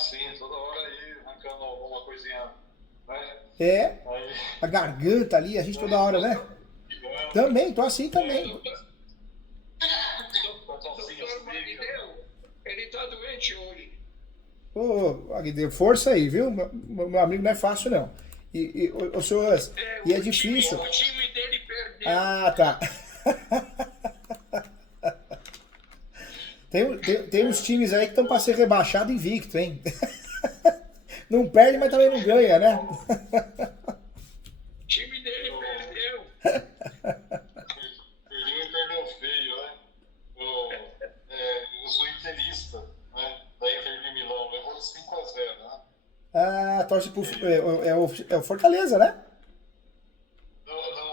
sim, toda hora aí arrancando alguma coisinha, né? É, Aí, a garganta ali, a gente toda hora, né? Também, tô assim O também. com a calcinha doutor seca. Magdeu, ele está doente hoje. Ô, Agde, força aí, viu? Meu amigo não é fácil, não. Ô, senhores, É, e é o time, difícil. o time dele perdeu. Ah, tá. Tem uns times aí que estão para ser rebaixado invicto, hein? Não perde, mas também não ganha, né? O time dele perdeu. Perdeu e perdeu feio, né? Eu sou interista, né? Da Inter de Milão, levou de 5-0, né? Ah, torce pro. É o Fortaleza, né?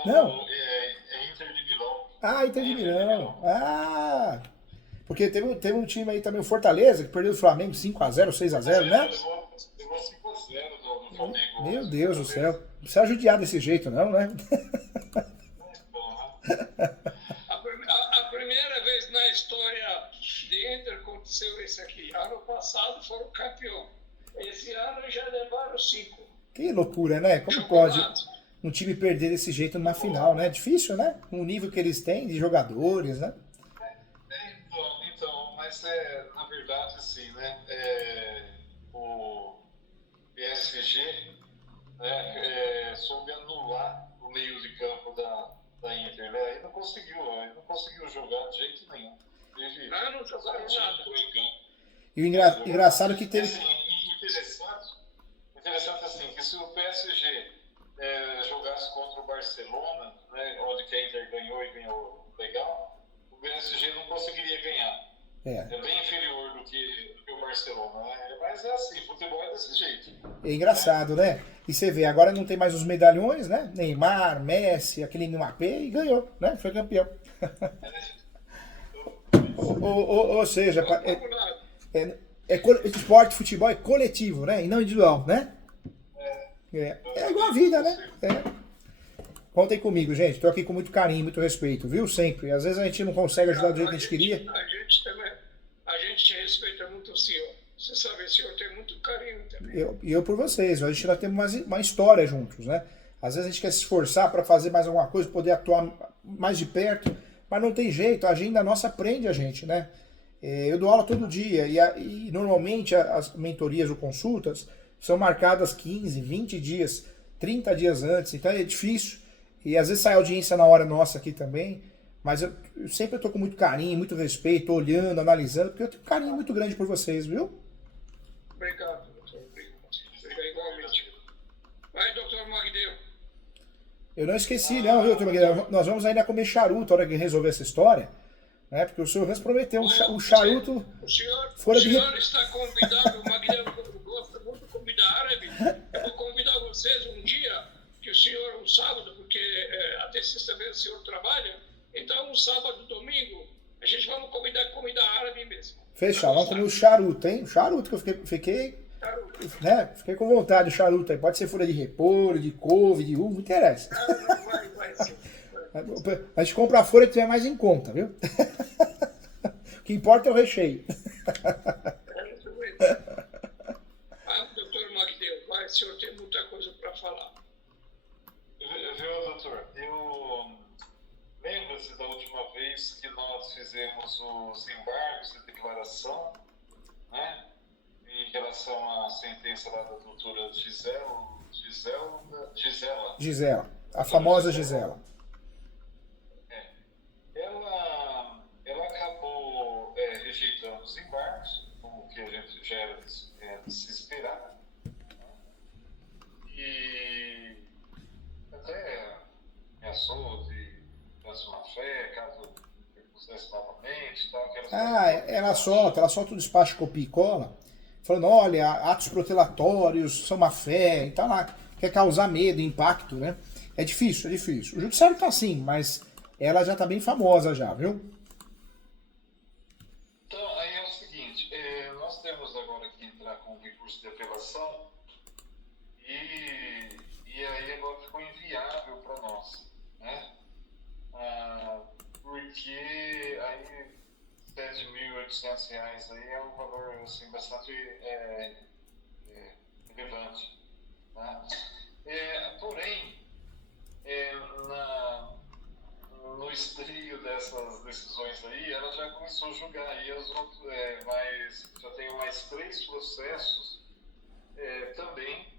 Não. É Inter de Milão. Ah, É Inter de Inter de Milão. Milão. Ah! Porque teve um time aí também, o Fortaleza, que perdeu o Flamengo 5-0, 6-0, né? Levou 5-0 do Flamengo Meu ontem, Deus do céu. Fortaleza. Não precisa judiar desse jeito, não, né? Bom, A primeira vez na história de Inter aconteceu isso aqui. Ano passado foram campeão. Esse ano já levaram 5. Que loucura, né? Como pode Chocolate. um time perder desse jeito numa final, né? Difícil, né? O nível que eles têm de jogadores, né? mas na verdade, assim, né? O PSG, né, soube anular o meio de campo da Inter, né? Ele não conseguiu jogar de jeito nenhum. Teve Não jogaram nada. em campo. E o engraçado é que E teve. assim, interessante assim, que se o PSG jogasse contra o Barcelona, né, onde que a Inter ganhou e ganhou legal, o PSG não conseguiria ganhar. É, É bem inferior do que o Barcelona, né? Mas é assim, futebol é desse jeito. é engraçado, né? E você vê, agora não tem mais os medalhões, né? Neymar, Messi, aquele Mbappé e ganhou, né? Foi campeão. Ou seja, Vamos lá. esporte, futebol é coletivo, né? E não individual, né? É igual a vida, né? Contem comigo, gente. Tô aqui com muito carinho, muito respeito, viu? Sempre. Às vezes a gente não consegue ajudar do jeito que a gente queria. A gente respeita muito o senhor. Você sabe, o senhor tem muito carinho também. Eu por vocês. A gente ainda tem uma história juntos, né? Às vezes a gente quer se esforçar para fazer mais alguma coisa, poder atuar mais de perto, mas não tem jeito. A agenda nossa prende a gente, né? Eu dou aula todo dia e normalmente as mentorias ou consultas são marcadas 15, 20 dias, 30 dias antes, então é difícil. E às vezes sai audiência na hora nossa aqui também, mas eu sempre estou com muito carinho, muito respeito, olhando, analisando, porque eu tenho um carinho muito grande por vocês, viu? Obrigado, doutor. Obrigado igualmente. Vai, doutor Magdeu. Eu não esqueci, não, viu, doutor Maguila? Nós vamos ainda comer charuto na hora que resolver essa história, né? Porque o senhor Hans prometeu um charuto O senhor fora de. está convidado, o Magdeu gosta muito de comida árabe. Eu vou convidar vocês um dia, que o senhor, um sábado, porque até sexta-feira o senhor trabalha, então um sábado, domingo, a gente vamos convidar comida árabe mesmo. Fechar, vamos comer o charuto, hein? O charuto que eu fiquei com vontade, o charuto aí. Pode ser folha de repolho, de couve, de uva, não interessa. Vai sim. A gente compra a folha que tiver mais em conta, viu? O que importa é o recheio. Doutor Magdeu, vai, o senhor tem muita coisa para falar. Viu, doutor? Lembra-se da última vez que nós fizemos os embargos de declaração, né? Em relação à sentença lá da doutora Gisela. Gisela, a famosa Gisela. Ela acabou rejeitando os embargos, como que a gente já era de se esperar, e até ameaçou de uma fé, caso eu pusesse novamente, tal, Ela solta o despacho copia e cola, falando, olha, atos protelatórios são má fé, e tá lá, quer causar medo, impacto, né? É difícil, é difícil. O judiciário tá assim, mas ela já tá bem famosa já, viu? Então, aí é o seguinte, nós temos agora que entrar com um recurso de apelação e aí agora ficou inviável para nós, né? Porque aí R$ 7.800 aí é um valor assim, bastante relevante. Tá? Porém, é, na, no esteio dessas decisões aí, ela já começou a julgar aí as outras, já tem mais 3 processos também,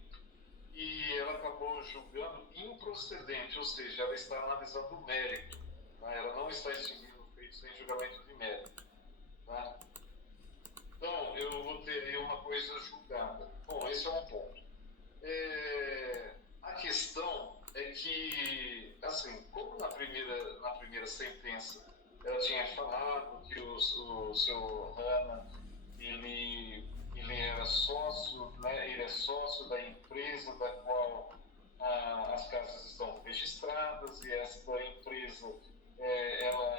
e ela acabou julgando improcedente, ou seja, ela está analisando o mérito, tá? Ela não está extinguindo o feito sem julgamento de mérito. Tá? Então, eu vou ter aí uma coisa julgada. Bom, esse é um ponto. A questão é que, assim, como na primeira sentença ela tinha falado que o seu Hanna, ele era sócio, né, ele é sócio da empresa da qual as casas estão registradas, e essa empresa ela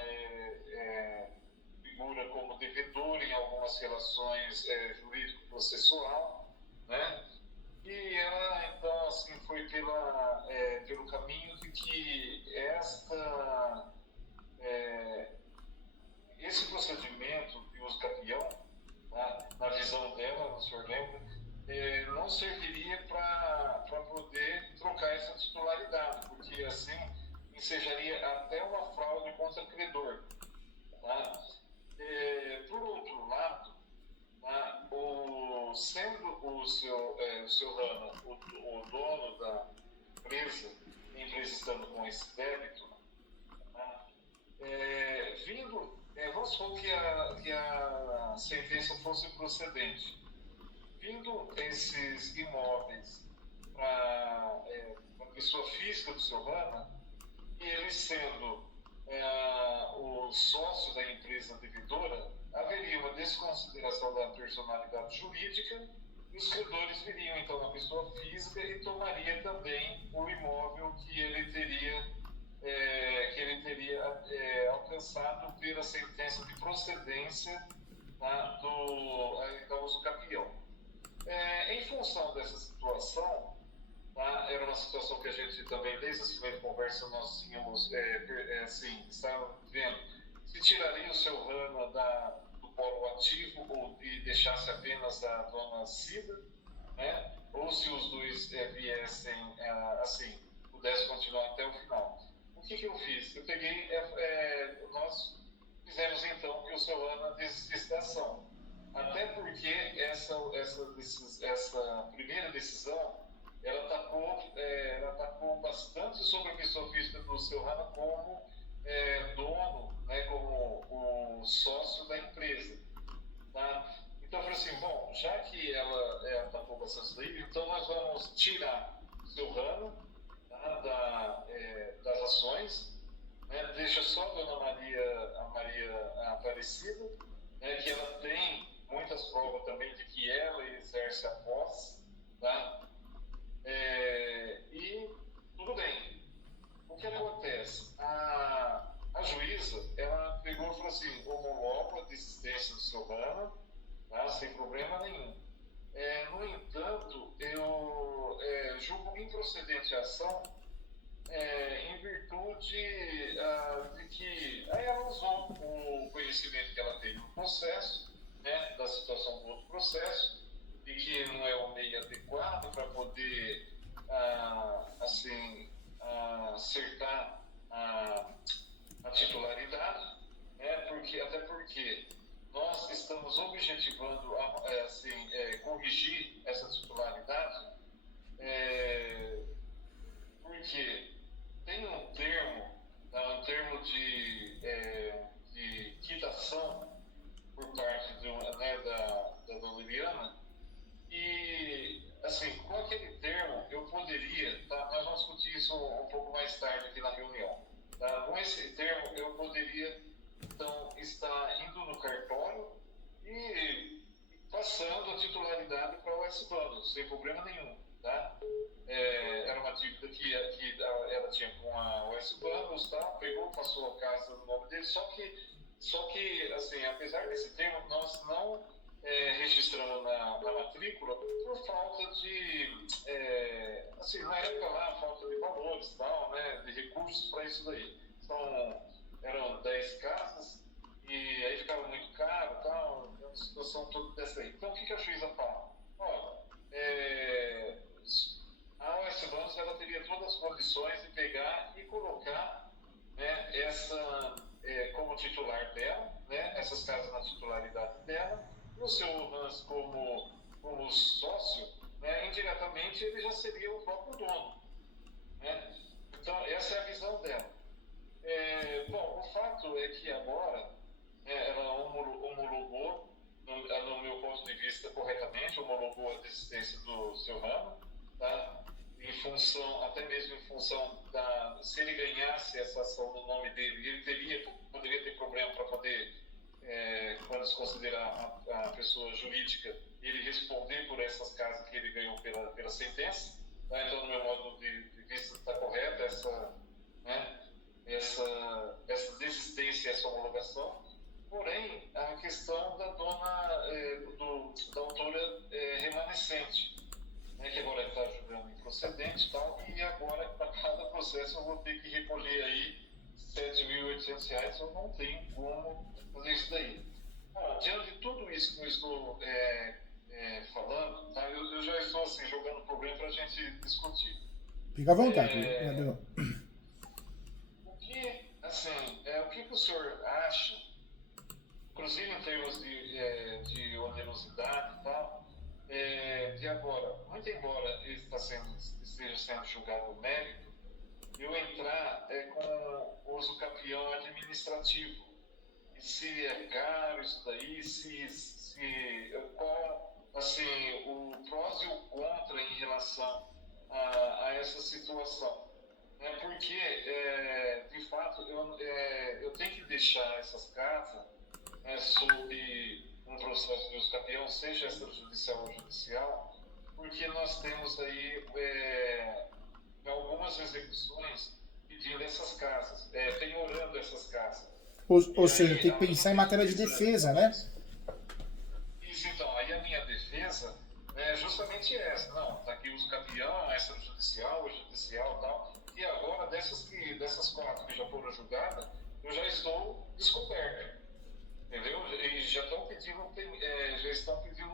figura como devedora em algumas relações jurídico-processual, né? E ela, então, assim, foi pelo caminho de que esse procedimento de uso capião, tá, na visão dela, o senhor lembra, não serviria para poder trocar essa titularidade, porque, assim, ensejaria até uma fraude contra o credor. Tá? Por outro lado, tá, sendo o seu Hanna o dono da empresa, a empresa estando com esse débito, tá, vamos supor que a sentença fosse procedente. Vindo esses imóveis para a pessoa física do seu Hanna, e ele sendo o sócio da empresa devedora, haveria uma desconsideração da personalidade jurídica, e os credores viriam então na pessoa física e tomariam também o imóvel que ele teria alcançado pela sentença de procedência, tá, do uso capião. Em função dessa situação, tá, era uma situação que a gente também, desde a primeira conversa, nós tínhamos, estávamos vendo, se tiraria o seu Hanna do polo ativo e deixasse apenas a dona Cida, né? Ou se os dois viessem, pudessem continuar até o final. O que eu fiz? Eu peguei, nós fizemos então que o seu Hanna desistisse da ação. Até porque essa primeira decisão, ela tacou bastante sobre a pessoa física do seu Hanna como dono, né, como o sócio da empresa. Tá? Então eu falei assim, bom, já que ela tacou bastante daí, então nós vamos tirar o seu Hanna, tá, das ações, né, deixa só a dona Maria Aparecida, né, que ela tem muitas provas também de que ela exerce a posse, tá? E tudo bem. O que acontece? A juíza, ela pegou e falou assim, homologo a desistência do seu Hanna, tá? Sem problema nenhum. No entanto, eu julgo improcedente a ação em virtude de que aí ela usou o conhecimento que ela teve no processo, né, da situação do outro processo, e que não é o meio adequado para poder acertar a titularidade, né, até porque nós estamos objetivando corrigir essa titularidade, porque tem um termo de quitação por parte da dona Liliana, e, assim, com aquele termo eu poderia, tá, nós vamos discutir isso um pouco mais tarde aqui na reunião, tá, com esse termo eu poderia, então, estar indo no cartório e passando a titularidade para o S-Bando, sem problema nenhum, tá? Era uma dívida que ela tinha com a OS Bancos, tá? Pegou, passou a casa no nome dele, só que assim, apesar desse termo, nós não registramos na matrícula por falta de, na época lá, falta de valores, tal, né, de recursos para isso daí. Então, eram 10 casas e aí ficava muito caro, tal, uma situação toda dessa aí. Então, o que a juíza fala? Olha, condições de pegar e colocar, né, essa como titular dela, né, essas casas na titularidade dela, e o seu Hans como sócio, né, indiretamente ele já seria o próprio dono, né? Então essa é a visão dela. Bom, o fato é que agora ela homologou, no meu ponto de vista, corretamente, homologou a desistência do seu ramo, tá? Até mesmo em função se ele ganhasse essa ação no nome dele, ele poderia ter problema para poder, quando se considerar a pessoa jurídica, ele responder por essas casas que ele ganhou pela sentença, tá? Então, no meu modo de vista, está correta essa desistência, essa homologação. Porém, a questão da da autora remanescente, né, que agora está julgando improcedente e tal, e agora, para cada processo, eu vou ter que recolher aí R$7.800, eu não tenho como fazer isso daí. Bom, diante de tudo isso que eu estou falando, tá, eu já estou assim, jogando problema para a gente discutir. Fica à vontade, o que o senhor acha, inclusive em termos de onerosidade e tal, de agora, muito embora ele esteja sendo julgado o mérito, eu entrar com o uso capião administrativo. E se é caro isso daí, qual assim, o prós e o contra em relação a essa situação. Porque, de fato, eu tenho que deixar essas casas sob um processo de uso capião, seja extrajudicial ou judicial, porque nós temos aí algumas execuções pedindo essas casas, penhorando essas casas. Ou seja, tem que pensar em matéria de defesa, né? Isso, então, aí a minha defesa é justamente essa. Não, tá aqui o uso capião, extrajudicial, ou judicial e tal. E agora, dessas 4 que já foram julgadas, eu já estou descoberto. Entendeu? E já estão pedindo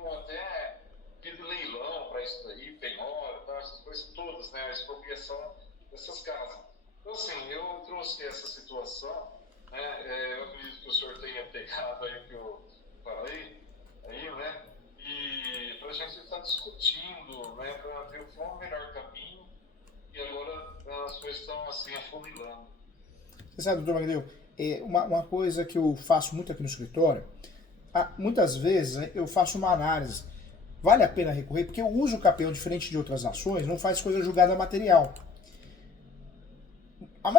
até leilão para isso daí, penhora, tá, essas coisas todas, né? A expropriação dessas casas. Então, assim, eu trouxe essa situação, né? Eu acredito que o senhor tenha pegado aí o que eu falei, aí, né? E para a gente estar discutindo, né? Para ver qual é o melhor caminho, e agora as coisas estão assim afunilando. Você sabe, doutor Magdeu, uma coisa que eu faço muito aqui no escritório, muitas vezes eu faço uma análise. Vale a pena recorrer? Porque o uso capião, diferente de outras ações, não faz coisa julgada material. A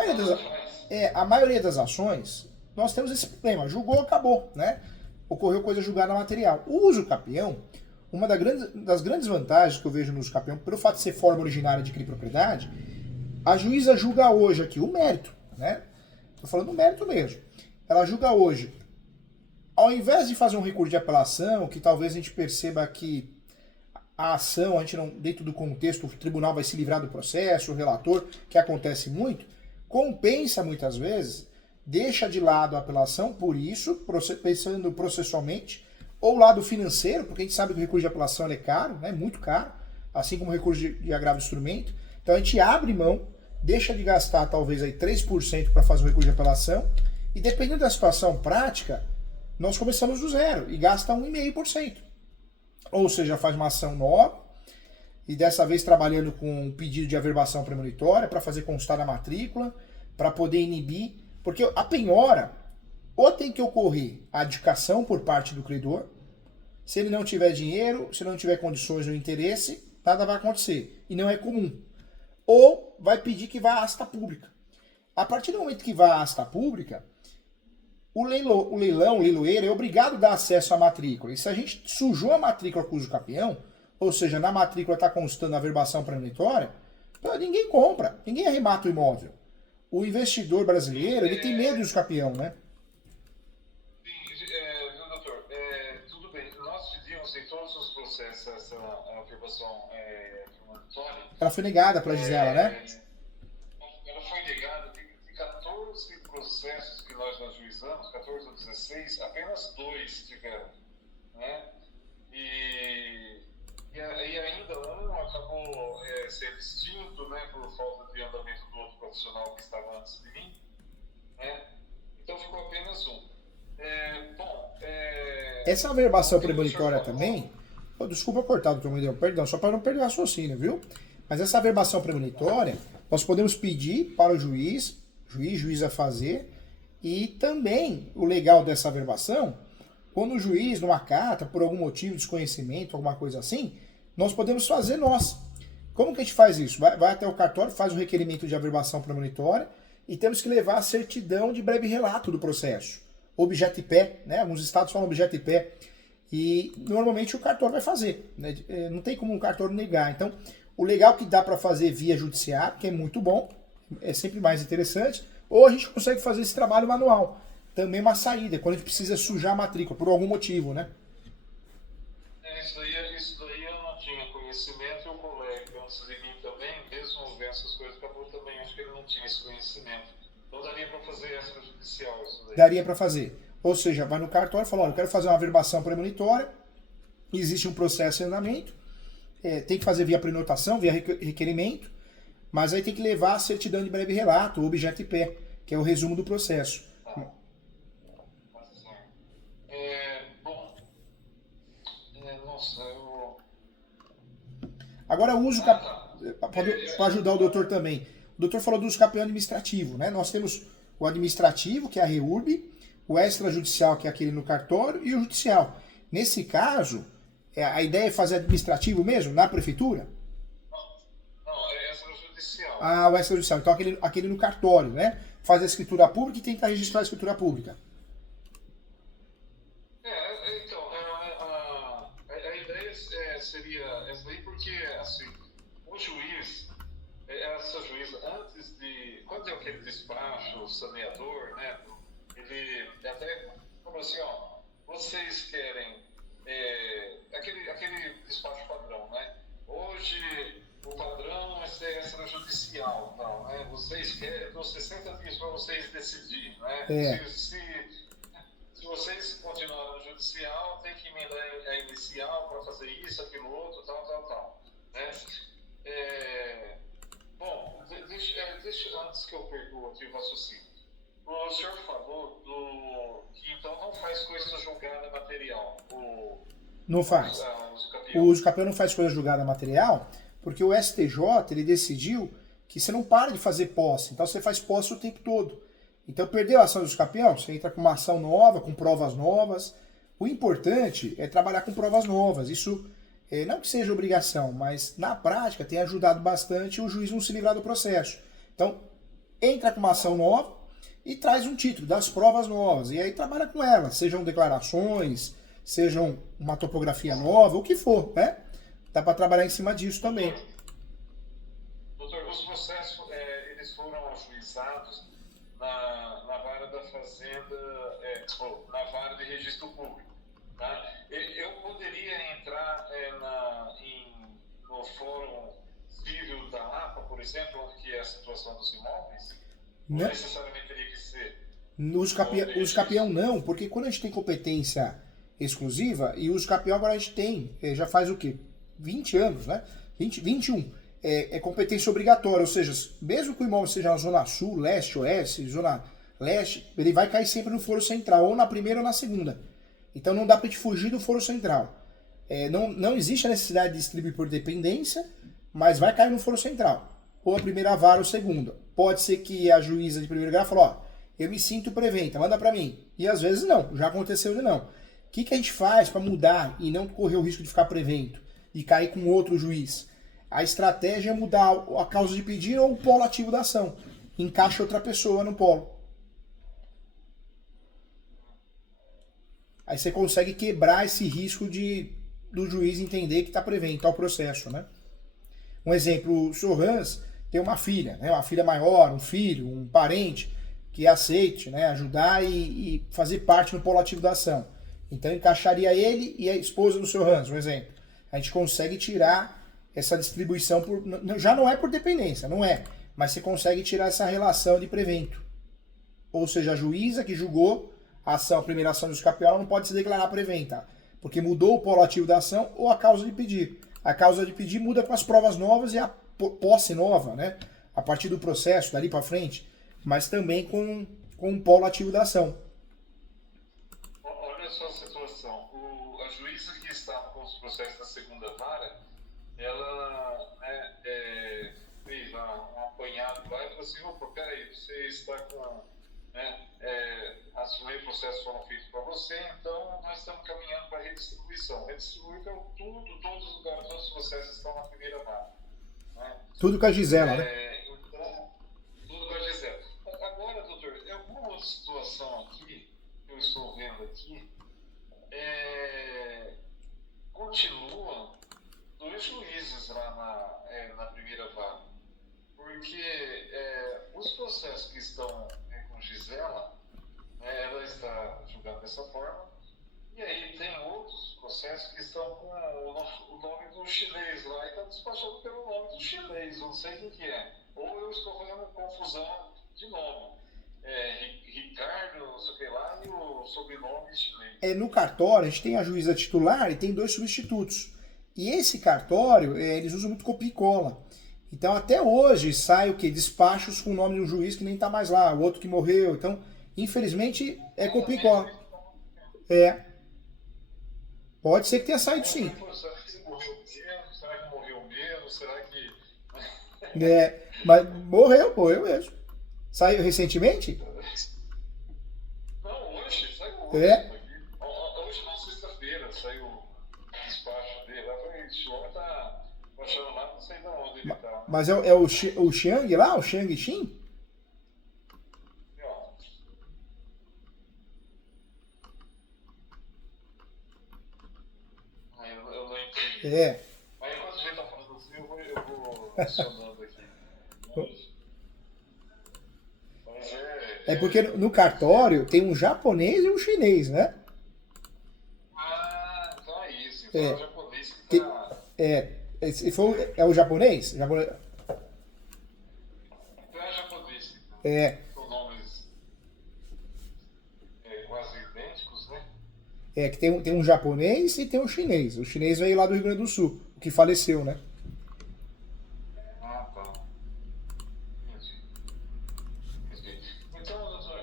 maioria das ações, nós temos esse problema. Julgou, acabou, né? Ocorreu coisa julgada material. O uso capião, uma das grandes vantagens que eu vejo no uso capião, pelo fato de ser forma originária de adquirir propriedade, a juíza julga hoje aqui o mérito, né? Estou falando do mérito mesmo. Ela julga hoje. Ao invés de fazer um recurso de apelação, que talvez a gente perceba que a ação, a gente não, dentro do contexto, o tribunal vai se livrar do processo, o relator, que acontece muito, compensa muitas vezes, deixa de lado a apelação, por isso, pensando processualmente, ou o lado financeiro, porque a gente sabe que o recurso de apelação é caro, né, muito caro, assim como o recurso de agravo de instrumento. Então a gente abre mão, deixa de gastar talvez aí 3% para fazer um recurso de apelação, e dependendo da situação prática, nós começamos do zero e gasta 1,5%. Ou seja, faz uma ação nova, e dessa vez trabalhando com um pedido de averbação premonitória para fazer constar na matrícula, para poder inibir, porque a penhora, ou tem que ocorrer a adjudicação por parte do credor, se ele não tiver dinheiro, se não tiver condições ou interesse, nada vai acontecer, e não é comum. Ou vai pedir que vá à asta pública. A partir do momento que vá à asta pública, o leiloeiro é obrigado a dar acesso à matrícula. E se a gente sujou a matrícula com uso capião, ou seja, na matrícula está constando a averbação premonitória, ninguém compra, ninguém arremata o imóvel. O investidor brasileiro, ele tem medo do uso capião, né? Sim, doutor, tudo bem. Nós pedimos em todos os processos essa averbação premonitória. Ela foi negada pela Gisela, né? Ela foi negada de 14 processos que nós ajuizamos, 14 ou 16, apenas 2 tiveram, né? E ainda um acabou sendo extinto, né, por falta de andamento profissional que estava antes de mim, né? Então ficou apenas um. Essa averbação como o senhor premonitória falou, também, desculpa cortar, doutor Medel, perdão, só para não perder o raciocínio, viu? Mas essa averbação premonitória, nós podemos pedir para o juiz a fazer, e também o legal dessa averbação, quando o juiz não acata por algum motivo, desconhecimento, alguma coisa assim, nós podemos fazer nós. Como que a gente faz isso? Vai até o cartório, faz o requerimento de averbação premonitória e temos que levar a certidão de breve relato do processo. Objeto e pé, né? Alguns estados falam objeto e pé. E normalmente o cartório vai fazer, né? Não tem como um cartório negar. Então, o legal que dá para fazer via judiciário, que é muito bom, é sempre mais interessante, ou a gente consegue fazer esse trabalho manual. Também uma saída, quando a gente precisa sujar a matrícula, por algum motivo, né? Isso daí eu não tinha conhecimento, e o colega antes de mim também, mesmo vendo essas coisas, acabou também, acho que ele não tinha esse conhecimento. Então daria para fazer extrajudicial isso daí. Daria para fazer. Ou seja, vai no cartório e fala, olha, eu quero fazer uma averbação premonitória, existe um processo em andamento, tem que fazer via prenotação, via requerimento, mas aí tem que levar a certidão de breve relato, o objeto e pé, que é o resumo do processo. Agora o uso para ajudar o doutor também. O doutor falou do uso campeão administrativo, né? Nós temos o administrativo, que é a REURB, o extrajudicial, que é aquele no cartório, e o judicial. Nesse caso, a ideia é fazer administrativo mesmo, na prefeitura? Não, é extrajudicial. Ah, o extrajudicial. Então aquele no cartório, né? Faz a escritura pública e tenta registrar a escritura pública. A ideia seria essa aí, porque assim, o juiz, essa juíza, antes de, quando é aquele despacho saneador, né, ele até falou assim, ó, vocês querem aquele despacho padrão, né? Hoje o padrão é extrajudicial, tal, né? Vocês querem, dou 60 dias para vocês decidirem, né? Se vocês continuarem no judicial, tem que emendar a inicial para fazer isso, aquilo outro, tal, né? Bom, deixa antes que eu perco aqui o raciocínio. O senhor falou que então não faz coisa julgada material. Não faz. O uso campeão não faz coisa julgada material, porque o STJ ele decidiu que você não para de fazer posse, então você faz posse o tempo todo. Então perdeu a ação do uso campeão, você entra com uma ação nova, com provas novas. O importante é trabalhar com provas novas. Isso não que seja obrigação, mas na prática tem ajudado bastante o juiz não se livrar do processo. Então entra com uma ação nova e traz um título das provas novas. E aí trabalha com elas, sejam declarações, sejam uma topografia nova, o que for, né? Dá para trabalhar em cima disso também. Doutor, os processos eles foram ajuizados na vara da Fazenda, na vara de registro público. Tá? Eu poderia entrar no Fórum Civil da APA, por exemplo, onde que é a situação dos imóveis? Não necessariamente teria que ser. No uso campeão não, porque quando a gente tem competência exclusiva, e o uso campeão agora a gente tem, já faz o quê? 20 anos, né? 21. É competência obrigatória, ou seja, mesmo que o imóvel seja na zona sul, leste, oeste, zona leste, ele vai cair sempre no foro central, ou na primeira ou na segunda. Então não dá para te fugir do foro central. Não existe a necessidade de distribuir por dependência, mas vai cair no foro central. Ou a primeira vara ou a segunda. Pode ser que a juíza de primeiro grau fale, ó, eu me sinto preventa, manda para mim. E às vezes não, já aconteceu de não. O que a gente faz para mudar e não correr o risco de ficar prevento, de cair com outro juiz? A estratégia é mudar a causa de pedir ou o polo ativo da ação. Encaixa outra pessoa no polo. Aí você consegue quebrar esse risco do juiz entender que está prevento ao processo, né? Um exemplo, o senhor Hans tem uma filha, né? Uma filha maior, um filho, um parente que aceite, né? Ajudar e fazer parte no polo ativo da ação. Então encaixaria ele e a esposa do senhor Hans, um exemplo. A gente consegue tirar essa distribuição, já não é por dependência, não é, mas você consegue tirar essa relação de prevento. Ou seja, a juíza que julgou a primeira ação do escapião, ela não pode se declarar preventa, porque mudou o polo ativo da ação ou a causa de pedir. A causa de pedir muda com as provas novas e a posse nova, né? a partir do processo, dali para frente, mas também com um polo ativo da ação. Olha só a situação. A juíza que está com os processos da segunda vara, ela, né, fez um apanhado lá e falou assim: opa, peraí, você está com. Né, as meio processos foram feitos para você, então nós estamos caminhando para a redistribuição. Redistribuição, todos os lugares, todos os processos estão na primeira vara. Né? Tudo com a Gisela, né? Então, tudo com a Gisela. Agora, doutor, alguma outra situação aqui, que eu estou vendo aqui, continuam 2 juízes lá na primeira vara. Porque os processos que estão com Gisela, né, ela está julgando dessa forma, e aí tem outros processos que estão com o nome do chinês lá e está despachando pelo nome do chinês, eu não sei quem que é. Ou eu estou fazendo confusão de nome. Ricardo, não sei o que lá, e o sobrenome chinês. No cartório, a gente tem a juíza titular e tem 2 substitutos. E esse cartório, eles usam muito copia e cola. Então, até hoje, sai o quê? Despachos com o nome do juiz que nem tá mais lá, o outro que morreu. Então, infelizmente, é copia e cola. Pode ser que tenha saído sim. Será que morreu mesmo? Será que morreu mesmo? Será que... Mas morreu mesmo. Saiu recentemente? Não, hoje, saiu hoje. Hoje, na sexta-feira, saiu o despacho dele. Lá falei, esse homem tá achando lá, não sei de onde ele tá. Mas é o Xiang lá? O Xiang Xin? Eu não entendi. Mas enquanto a gente tá falando assim, eu vou adicionando aqui. Porque no cartório tem um japonês e um chinês, né? Então é isso. Então é o japonês que tá... É o japonês? Então é japonês. São nomes quase idênticos, né? Que tem um japonês e tem um chinês. O chinês veio lá do Rio Grande do Sul, o que faleceu, né? Tá. Então, doutor,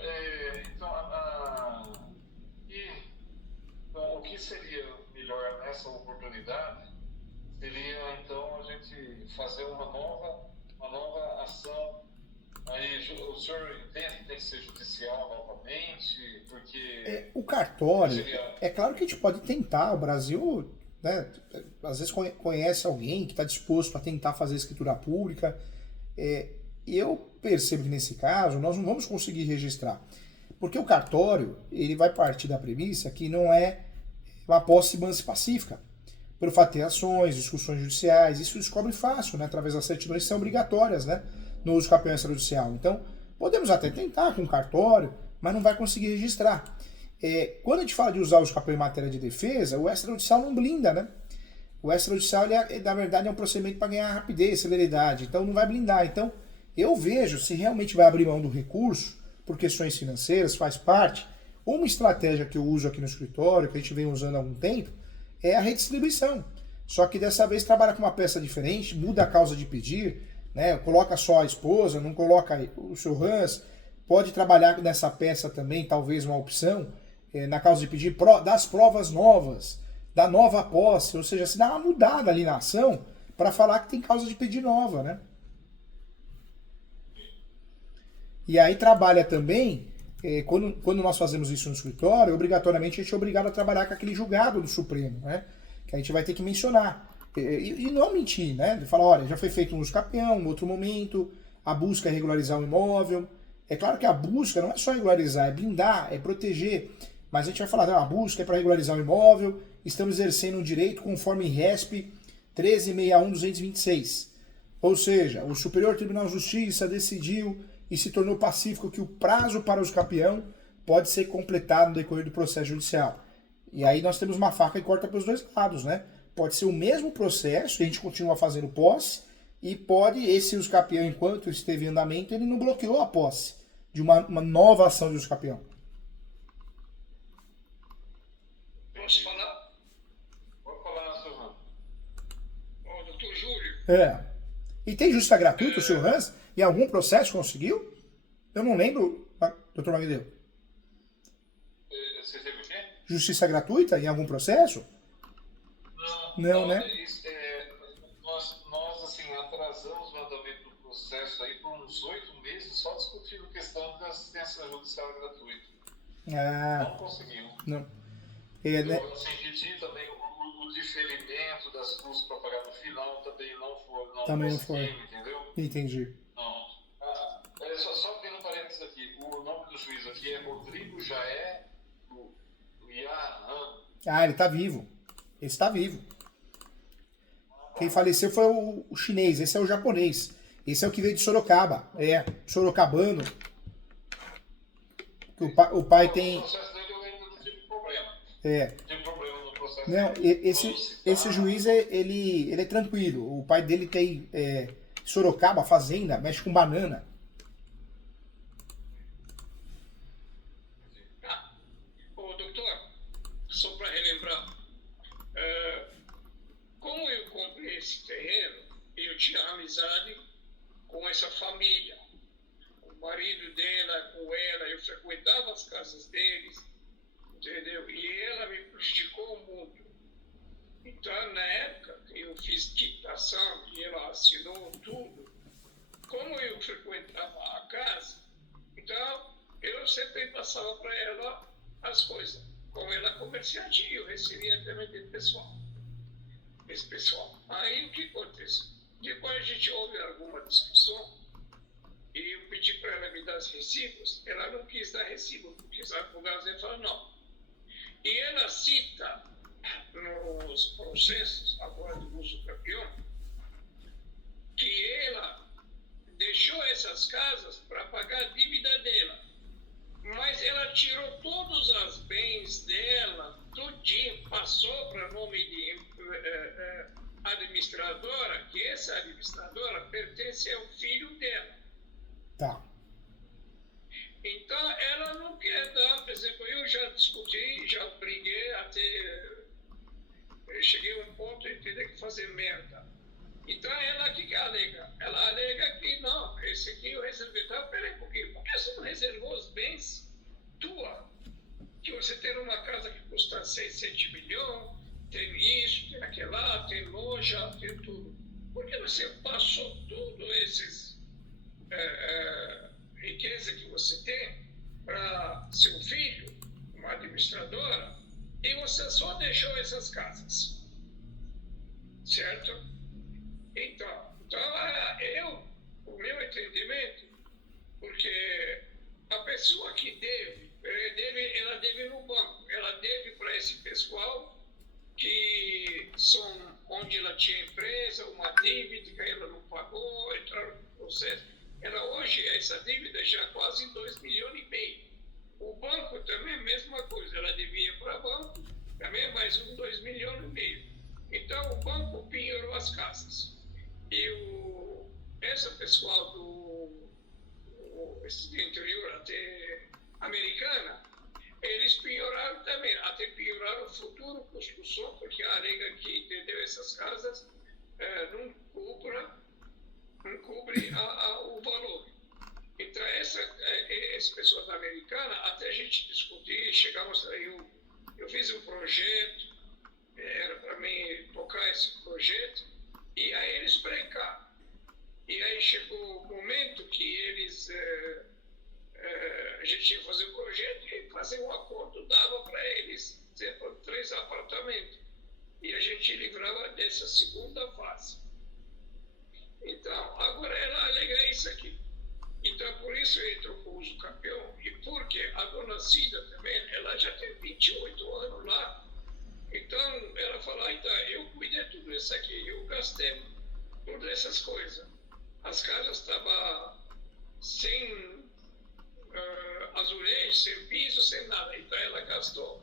então, o que seria melhor nessa oportunidade seria, então, a gente fazer uma nova ação. Aí o senhor entende que tem que ser judicial novamente, porque... O cartório, é claro que a gente pode tentar, o Brasil, né, às vezes conhece alguém que está disposto a tentar fazer escritura pública, eu percebo que nesse caso nós não vamos conseguir registrar, porque o cartório, ele vai partir da premissa que não é uma posse mansa e pacífica, pelo fato de ter ações, discussões judiciais, isso descobre fácil, né, através das certidões que são obrigatórias, né, no uso do campeão extrajudicial. Então, podemos até tentar com o cartório, mas não vai conseguir registrar. Quando a gente fala de usar o campeão em matéria de defesa, o extrajudicial não blinda, né? O extrajudicial, na verdade, é um procedimento para ganhar rapidez, celeridade, então não vai blindar. Então, eu vejo, se realmente vai abrir mão do recurso, por questões financeiras, faz parte, uma estratégia que eu uso aqui no escritório, que a gente vem usando há algum tempo, é a redistribuição. Só que dessa vez trabalha com uma peça diferente, muda a causa de pedir, né? Coloca só a esposa, não coloca o seu Hans, pode trabalhar nessa peça também, talvez uma opção, na causa de pedir, das provas novas, da nova posse, ou seja, se dá uma mudada ali na ação para falar que tem causa de pedir nova, né? E aí trabalha também, quando nós fazemos isso no escritório, obrigatoriamente a gente é obrigado a trabalhar com aquele julgado do Supremo, né? Que a gente vai ter que mencionar. E não mentir, né? De falar, olha, já foi feito um uso campeão, em outro momento, a busca é regularizar o imóvel. É claro que a busca não é só regularizar, é blindar, é proteger. Mas a gente vai falar, não, a busca é para regularizar o imóvel, estamos exercendo um direito conforme RESP 13.61.226. Ou seja, o Superior Tribunal de Justiça decidiu e se tornou pacífico que o prazo para o uso campeão pode ser completado no decorrer do processo judicial. E aí nós temos uma faca que corta para os dois lados, né? Pode ser o mesmo processo, a gente continua fazendo posse, e pode, esse uso campeão, enquanto esteve em andamento, ele não bloqueou a posse de uma nova ação de uso campeão. Posso falar? Pode falar, seu Hans. Doutor Júlio. E tem justiça gratuita, o seu Hans? Em algum processo conseguiu? Eu não lembro, doutor Magdeu. Você teve o quê? Justiça gratuita em algum processo? Não, né? Nós assim, atrasamos o andamento do processo aí por uns 8 meses só discutindo questão da assistência judicial gratuita. Ah, Não conseguimos. não. É, né? Eu assim, pedi também o diferimento das custas para pagar no final, também não foi. Também não foi. Entendeu? Entendi. Não. Só abrindo um parênteses aqui, o nome do juiz aqui é Rodrigo Jaé Yahan. Ah, ele tá vivo. Ele está vivo. Quem faleceu foi o chinês, esse é o japonês. Esse é o que veio de Sorocaba. É, sorocabano. O pai tem. O processo dele eu ainda não tive problema. É. Não tive problema no processo Não, dele. esse juiz, ele é tranquilo. O pai dele tem Sorocaba, fazenda, mexe com banana. Ô, doutor, só para relembrar, como eu comprei esse terreno, eu tinha amizade com essa família. O marido dela, com ela, eu frequentava as casas deles, entendeu? E ela me prejudicou muito. Então, na época que eu fiz quitação e ela assinou tudo, como eu frequentava a casa, então eu sempre passava para ela as coisas. Como ela é comerciante, eu recebia também desse pessoal. Esse pessoal. Aí o que acontece? Depois a gente houve alguma discussão e eu pedi para ela me dar os recibos. Ela não quis dar recibo, porque os advogados falaram não. E ela cita nos processos agora do uso campeão que ela deixou essas casas para pagar a dívida dela. Mas ela tirou todos os bens dela, tudinho, passou para nome de administradora, que essa administradora pertence ao filho dela. Tá. Então, ela não quer dar, por exemplo, eu já discuti, já briguei até... Eu cheguei a um ponto de ter que fazer merda. Então, ela o que alega? Ela alega que não, esse aqui eu reservei. Então, peraí um pouquinho, por que você não reservou os bens tua? Que você tem uma casa que custa 6, 7 milhões, tem isso, tem aquele lá, tem loja, tem tudo. Por que você passou tudo esses riqueza que você tem para seu filho, uma administradora, e você só deixou essas casas? Certo? Então o meu entendimento, porque a pessoa que ela deve no banco, ela deve para esse pessoal que são onde ela tinha empresa, uma dívida que ela não pagou, entraram no processo. Ela hoje, essa dívida já é quase 2,5 milhões. O banco também, mesma coisa, ela devia para o banco, também mais 2,5 milhões. Então o banco penhorou as casas. E essa pessoal do interior até americana, eles pioraram também, até pioraram o futuro construção, porque a alega que entendeu essas casas não cobre o valor. Então esse pessoal da americana, até a gente discutir, chegamos aí, eu fiz um projeto, era para mim tocar esse projeto, e aí eles brecaram. E aí chegou o momento que eles, a gente tinha que fazer um projeto e fazer um acordo, dava para eles 3 apartamentos. E a gente livrava dessa segunda fase. Então, agora ela alega isso aqui. Então, por isso eu entro com o uso campeão. E porque a dona Cida também, ela já tem 28 anos lá. Então, ela fala, então, eu cuidei de tudo isso aqui, eu gastei todas essas coisas. As casas estavam sem azulejo, sem piso, sem nada. Então, ela gastou,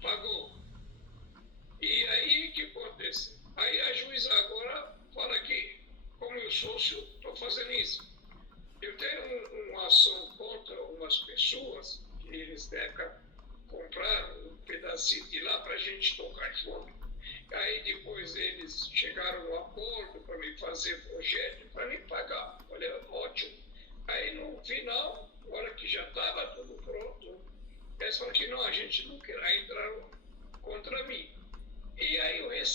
pagou. E aí, o que acontece? Aí a juíza agora fala que, como eu sócio, estou fazendo isso. Eu tenho uma ação contra umas pessoas que eles devem comprar um pedacinho de lá para a gente tocar junto. Aí depois eles chegaram a um acordo para me fazer projeto, para me pagar. Falei, ótimo.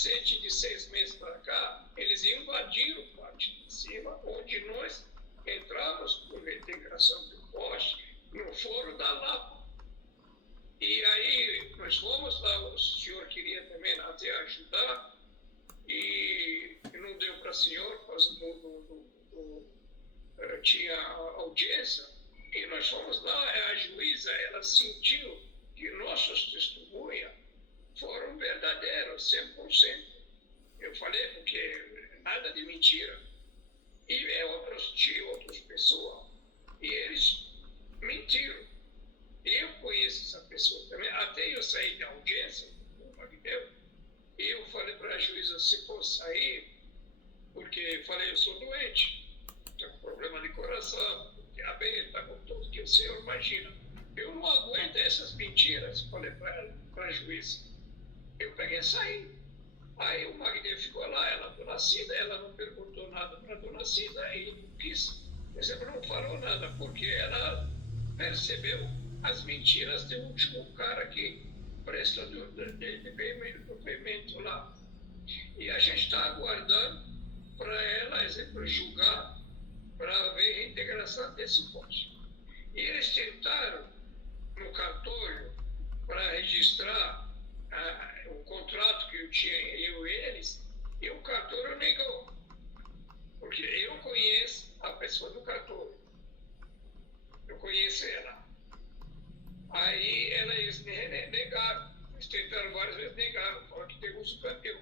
recente de 6 meses para cá, eles invadiram parte de cima, onde nós entramos por integração do poste no Foro da Lapa. E aí nós fomos lá, o senhor queria também até ajudar, e não deu para o senhor, por causa tinha audiência, e nós fomos lá, a juíza, ela sentiu que nossos testemunhas foram verdadeiros, 100%. Eu falei, porque nada de mentira. E tinha outras pessoas, e eles mentiram. Eu conheço essa pessoa também, até eu sair da audiência, o Magdeu, e eu falei para a juíza, se for sair, porque eu falei, eu sou doente, estou com problema de coração, diabetes, está com tudo que o senhor imagina. Eu não aguento essas mentiras, falei para ela, para a juíza. Eu peguei e saí. Aí o Magdeu ficou lá, ela, dona Cida, ela não perguntou nada para a dona Cida e não quis, não falou nada, porque ela percebeu as mentiras do último cara que presta depoimento lá. E a gente está aguardando para ela, exemplo, julgar, para ver a reintegração desse poste. E eles tentaram, no cartório, para registrar o contrato que eu tinha, eu e eles, e o cartório negou. Porque eu conheço a pessoa do cartório. Eu conheço ela. Aí eles negaram. Eles tentaram várias vezes, negaram. Falaram que tem uso campeão.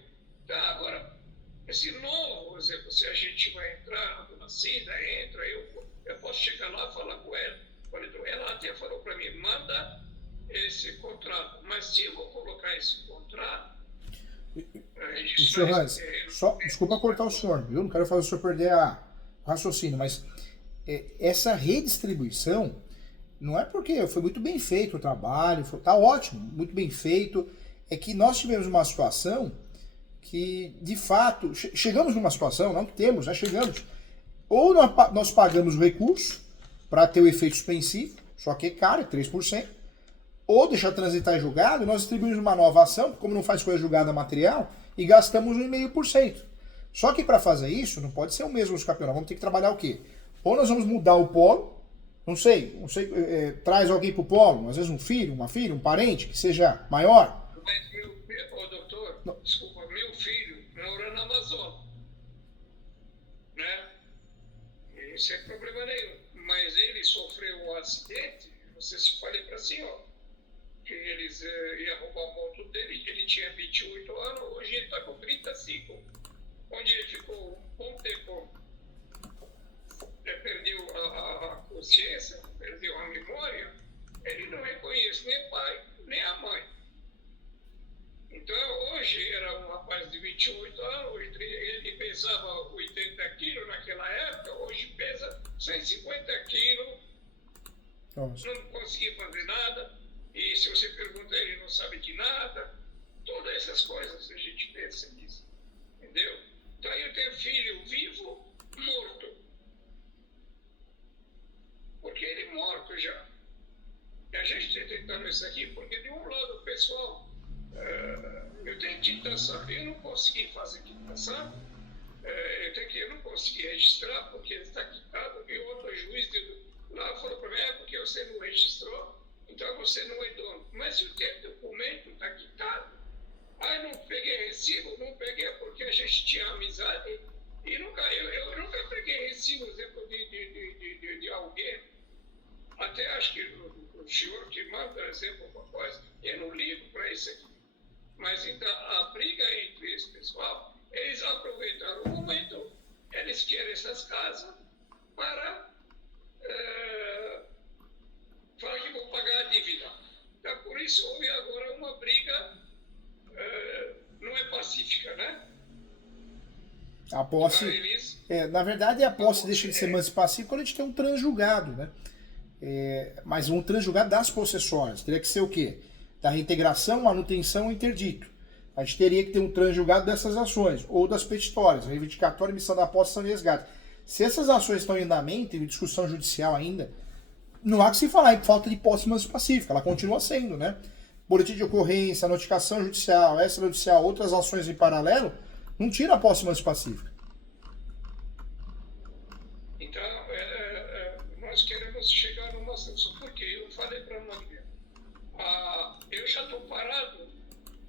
Tá, agora, esse novo, por exemplo, se a gente vai entrar, a dona Cida entra, eu posso chegar lá e falar com ela. Ela até falou para mim, manda esse contrato. Mas se eu vou colocar esse contrato... Senhor Hans, desculpa cortar o senhor, viu? Não quero fazer o senhor perder o raciocínio, mas essa redistribuição não é porque foi muito bem feito o trabalho, tá ótimo, muito bem feito. É que nós tivemos uma situação que, de fato, chegamos numa situação, não que temos, né? Chegamos. Ou nós pagamos o recurso para ter o efeito suspensivo, só que é caro, é 3%. Ou deixar transitar julgado, nós distribuímos uma nova ação, como não faz coisa julgada material, e gastamos 1,5%. Só que para fazer isso, não pode ser o mesmo nos campeonatos. Vamos ter que trabalhar o quê? Ou nós vamos mudar o polo, não sei, traz alguém para o polo, às vezes um filho, uma filha, um parente, que seja maior. Mas, doutor, não. Desculpa, meu filho mora na Amazônia, né? Isso é problema nenhum. Mas ele sofreu um acidente, não sei se falei para a senhora, que eles iam roubar a moto dele, ele tinha 28 anos, hoje ele está com 35, onde ele ficou um bom tempo, perdeu a consciência, perdeu a memória, ele não reconhece nem o pai, nem a mãe. Então, hoje era um rapaz de 28 anos, ele pesava 80 quilos naquela época, hoje pesa 150 quilos, Nossa. Não conseguia fazer nada. E se você pergunta, ele não sabe de nada. Todas essas coisas a gente pensa nisso. Entendeu? Então eu tenho filho vivo, morto. Porque ele é morto já. E a gente está tentando isso aqui porque, de um lado, pessoal, eu tenho quitação. Eu não consegui fazer quitação. Eu não consegui registrar porque está quitado. E outro juiz lá falou para mim, porque você não registrou. Então você não é dono. Mas se o teu documento está quitado, aí não peguei recibo, não peguei porque a gente tinha amizade e eu nunca peguei recibo, exemplo, de alguém. Até acho que o senhor que manda, exemplo, uma coisa, eu não ligo para isso aqui. Mas então a briga entre esse pessoal, eles aproveitaram o momento, eles querem essas casas para falar que vou pagar a dívida. Então, por isso houve agora uma briga, não é pacífica, né? A posse, na verdade, a posse deixa de ser mais pacífica quando a gente tem um transjulgado, né? Mas um transjulgado das possessórias. Teria que ser o quê? Da reintegração, manutenção e interdito. A gente teria que ter um transjulgado dessas ações, ou das petitórias, reivindicatória, emissão da posse, ação de resgate. Se essas ações estão em andamento, em discussão judicial ainda, não há que se falar em falta de posse mais pacífica, ela continua sendo, né? boletim de ocorrência, notificação judicial, extrajudicial, outras ações em paralelo, não tira a posse pacífica. Então, nós queremos chegar numa solução. Porque eu falei para a Magda, eu já estou parado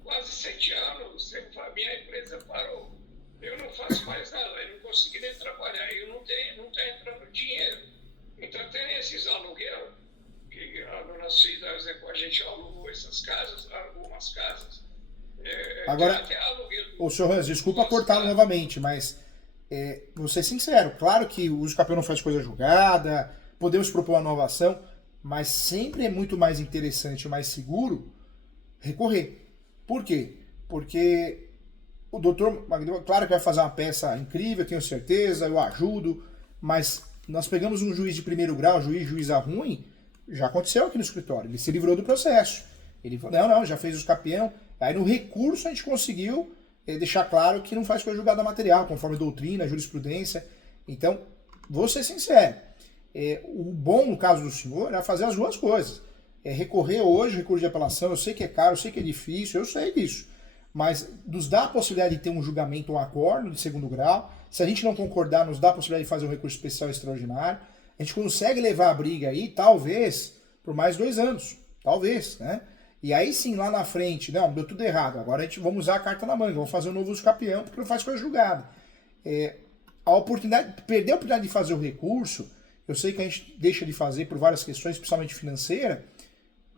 quase 7 anos, minha empresa parou. Eu não faço mais nada, eu não consigo nem trabalhar, não está entrando dinheiro. Então tem esses aluguel, que a dona Cida, por exemplo, a gente alugou essas casas, algumas casas. Agora, até aluguel. Ô, senhor Hans, desculpa cortá-lo novamente, mas vou ser sincero, claro que o uso campeão não faz coisa julgada, podemos propor uma nova ação, mas sempre é muito mais interessante e mais seguro recorrer. Por quê? Porque o doutor Magno, claro que vai fazer uma peça incrível, tenho certeza, eu ajudo, mas nós pegamos um juiz de primeiro grau, juíza ruim, já aconteceu aqui no escritório, ele se livrou do processo. Ele falou, não, já fez os campeão. Aí no recurso a gente conseguiu deixar claro que não faz coisa julgada material, conforme doutrina, jurisprudência. Então, vou ser sincero, o bom no caso do senhor é fazer as duas coisas. Recorrer hoje, recurso de apelação, eu sei que é caro, eu sei que é difícil, eu sei disso. Mas nos dá a possibilidade de ter um julgamento, um acordo de segundo grau. Se a gente não concordar, nos dá a possibilidade de fazer um recurso especial extraordinário. A gente consegue levar a briga aí, talvez, por mais 2 anos. Talvez, né? E aí sim, lá na frente, não, deu tudo errado. Agora a gente vamos usar a carta na manga, vamos fazer um novo uso campeão, porque não faz coisa julgada. Perder a oportunidade de fazer o recurso, eu sei que a gente deixa de fazer por várias questões, principalmente financeira,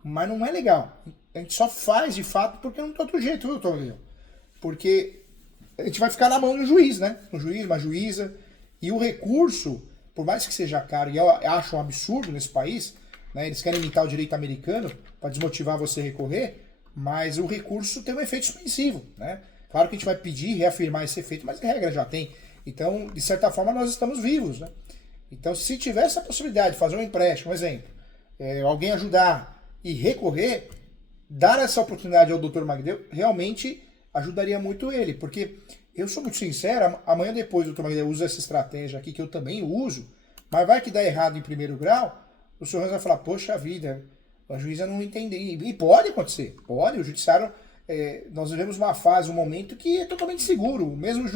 mas não é legal. A gente só faz de fato porque não tem outro jeito, viu, Toledo? Porque a gente vai ficar na mão do juiz, né? Um juiz, uma juíza. E o recurso, por mais que seja caro, e eu acho um absurdo nesse país, né? Eles querem imitar o direito americano para desmotivar você a recorrer, mas o recurso tem um efeito suspensivo, né? Claro que a gente vai pedir, reafirmar esse efeito, mas a regra já tem. Então, de certa forma, nós estamos vivos, né? Então, se tiver essa possibilidade de fazer um empréstimo, um exemplo, alguém ajudar e recorrer, dar essa oportunidade ao Dr. Magdeu realmente ajudaria muito ele, porque eu sou muito sincero, amanhã depois o Dr. Magdeu usa essa estratégia aqui, que eu também uso, mas vai que dá errado em primeiro grau, o senhor vai falar, poxa vida, a juíza não entendeu. E pode acontecer, pode, o judiciário, nós vivemos uma fase, um momento que é totalmente seguro, mesmo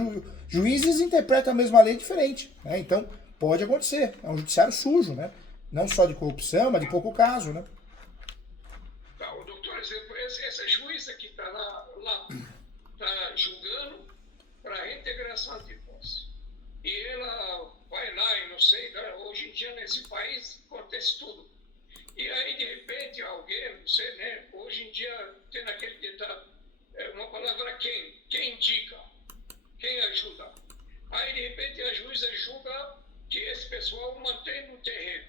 juízes interpretam a mesma lei diferente, né? Então pode acontecer, é um judiciário sujo, né? Não só de corrupção, mas de pouco caso, né? O doutor, essa juíza que está lá está julgando para reintegração de posse. E ela vai lá e não sei, hoje em dia nesse país acontece tudo. E aí de repente alguém, não sei, né? Hoje em dia tem naquele ditado, uma palavra quem indica, quem ajuda. Aí de repente a juíza julga que esse pessoal mantém no terreno.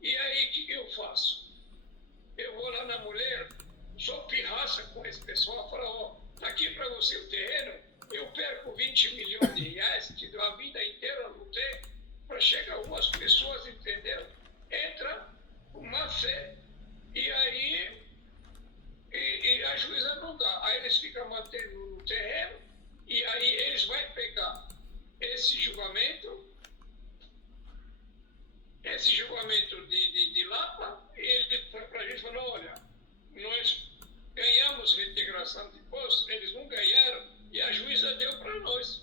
E aí o que eu faço? Eu vou lá na mulher, sou pirraça com esse pessoal, falo, tá aqui para você o terreno, eu perco 20 milhões de reais, que a vida inteira lutei para chegar umas pessoas, entenderam? Entra com má fé, e aí e a juíza não dá. Aí eles ficam mantendo no terreno, e aí eles vão pegar esse julgamento de Lapa, ele para a gente falou, olha, nós ganhamos reintegração de posse, eles não ganharam, e a juíza deu para nós.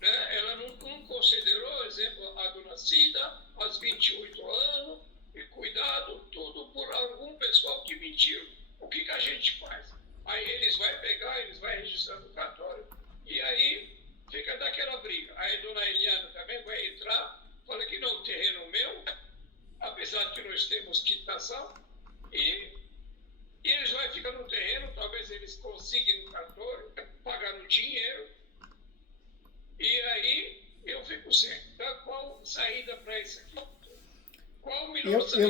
Né? Ela não considerou, exemplo, a dona Cida, aos 28 anos, e cuidado, tudo por algum pessoal que mentiu. O que a gente faz? Aí eles vão pegar, eles vão registrar no cartório, e aí fica daquela briga. Aí a dona Eliana também vai entrar, fala que não, terreno meu, apesar de que nós temos quitação, e eles vão ficar no terreno, talvez eles consigam no cartório, pagar no dinheiro, e aí eu fico sem. Então, qual saída para isso aqui? Qual o melhor saída?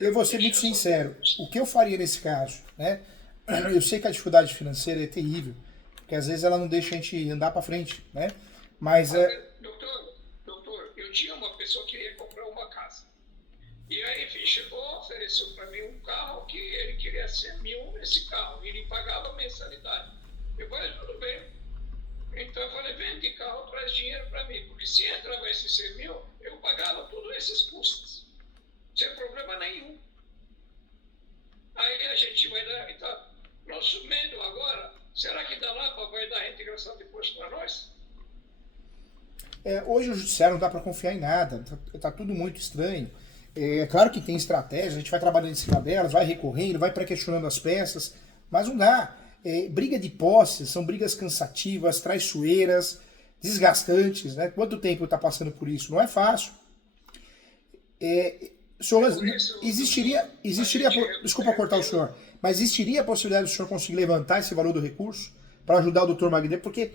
Eu vou ser muito sincero. O que eu faria nesse caso, né? Eu sei que a dificuldade financeira é terrível, porque às vezes ela não deixa a gente andar para frente, né? Mas doutor, eu tinha uma pessoa que queria comprar uma casa. E aí chegou, ofereceu para mim um carro que ele queria 100 mil nesse carro. E ele pagava mensalidade. Eu falei, tudo bem. Então eu falei, vende carro, traz dinheiro para mim. Porque se entrava esses 100 mil, eu pagava todos esses custos. Sem problema nenhum. Aí a gente vai dar. Então, nosso medo agora, será que da Lapa vai dar reintegração depois para nós? Hoje o judiciário não dá para confiar em nada, tá tudo muito estranho. É claro que tem estratégia, a gente vai trabalhando em cima delas, vai recorrendo, vai pré-questionando as peças, mas não dá. Briga de posse, são brigas cansativas, traiçoeiras, desgastantes, né? Quanto tempo está passando por isso? Não é fácil. Senhor, existiria, desculpa cortar o senhor, mas existiria a possibilidade do senhor conseguir levantar esse valor do recurso para ajudar o doutor Magné? Porque,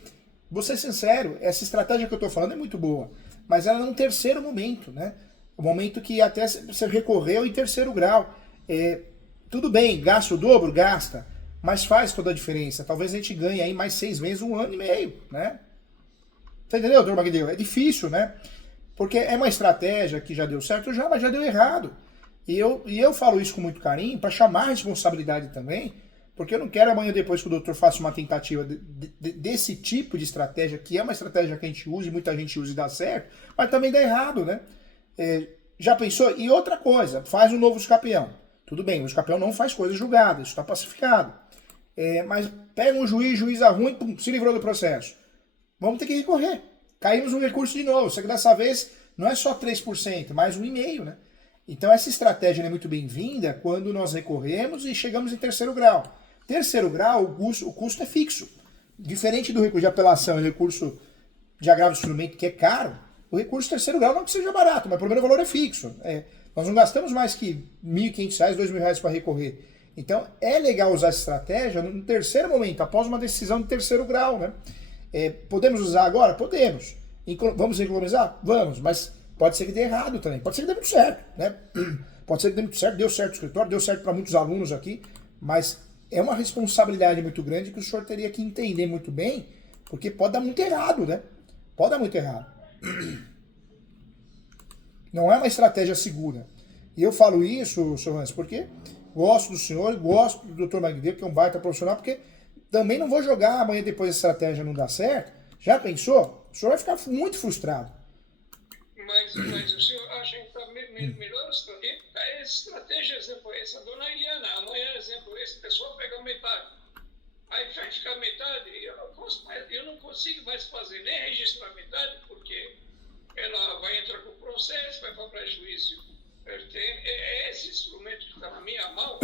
vou ser sincero, essa estratégia que eu estou falando é muito boa, mas ela é num terceiro momento, né? O momento que até você recorreu em terceiro grau. Tudo bem, gasta o dobro? Gasta, mas faz toda a diferença. Talvez a gente ganhe aí mais 6 meses, 1 ano e meio, né? Você entendeu, doutor Magné? É difícil, né? Porque é uma estratégia que já deu certo, mas já deu errado. E eu falo isso com muito carinho, para chamar a responsabilidade também, porque eu não quero amanhã depois que o doutor faça uma tentativa desse tipo de estratégia, que é uma estratégia que a gente usa e muita gente usa e dá certo, mas também dá errado, né? Já pensou? E outra coisa, faz um novo escapião. Tudo bem, o escapião não faz coisas julgadas, isso está pacificado. Mas pega um juiz ruim, pum, se livrou do processo. Vamos ter que recorrer. Caímos no recurso de novo, só que dessa vez não é só 3%, mais 1,5%, né? Então essa estratégia é muito bem-vinda quando nós recorremos e chegamos em terceiro grau. Terceiro grau, o custo é fixo. Diferente do recurso de apelação e recurso de agravo de instrumento, que é caro, o recurso de terceiro grau não que seja barato, mas pelo menos o valor é fixo. Nós não gastamos mais que R$ 1.500, R$ 2.000 para recorrer. Então é legal usar essa estratégia no terceiro momento, após uma decisão de terceiro grau, né? Podemos usar agora? Podemos. Vamos economizar? Vamos, mas pode ser que dê errado também. Pode ser que dê muito certo, né? Pode ser que dê muito certo, deu certo no escritório, deu certo para muitos alunos aqui, mas é uma responsabilidade muito grande que o senhor teria que entender muito bem, porque pode dar muito errado, né? Pode dar muito errado. Não é uma estratégia segura. E eu falo isso, senhor Hans, porque gosto do senhor, gosto do Dr. Magné, que é um baita profissional, porque também não vou jogar amanhã depois a estratégia não dar certo. Já pensou? O senhor vai ficar muito frustrado. Mas o senhor acha que está melhor estratégia, exemplo, essa dona Eliana, amanhã, exemplo, esse pessoal pega metade. Aí vai ficar metade, eu não consigo mais fazer nem registrar metade, porque ela vai entrar com o processo, vai para o prejuízo. Esse instrumento que está na minha mão,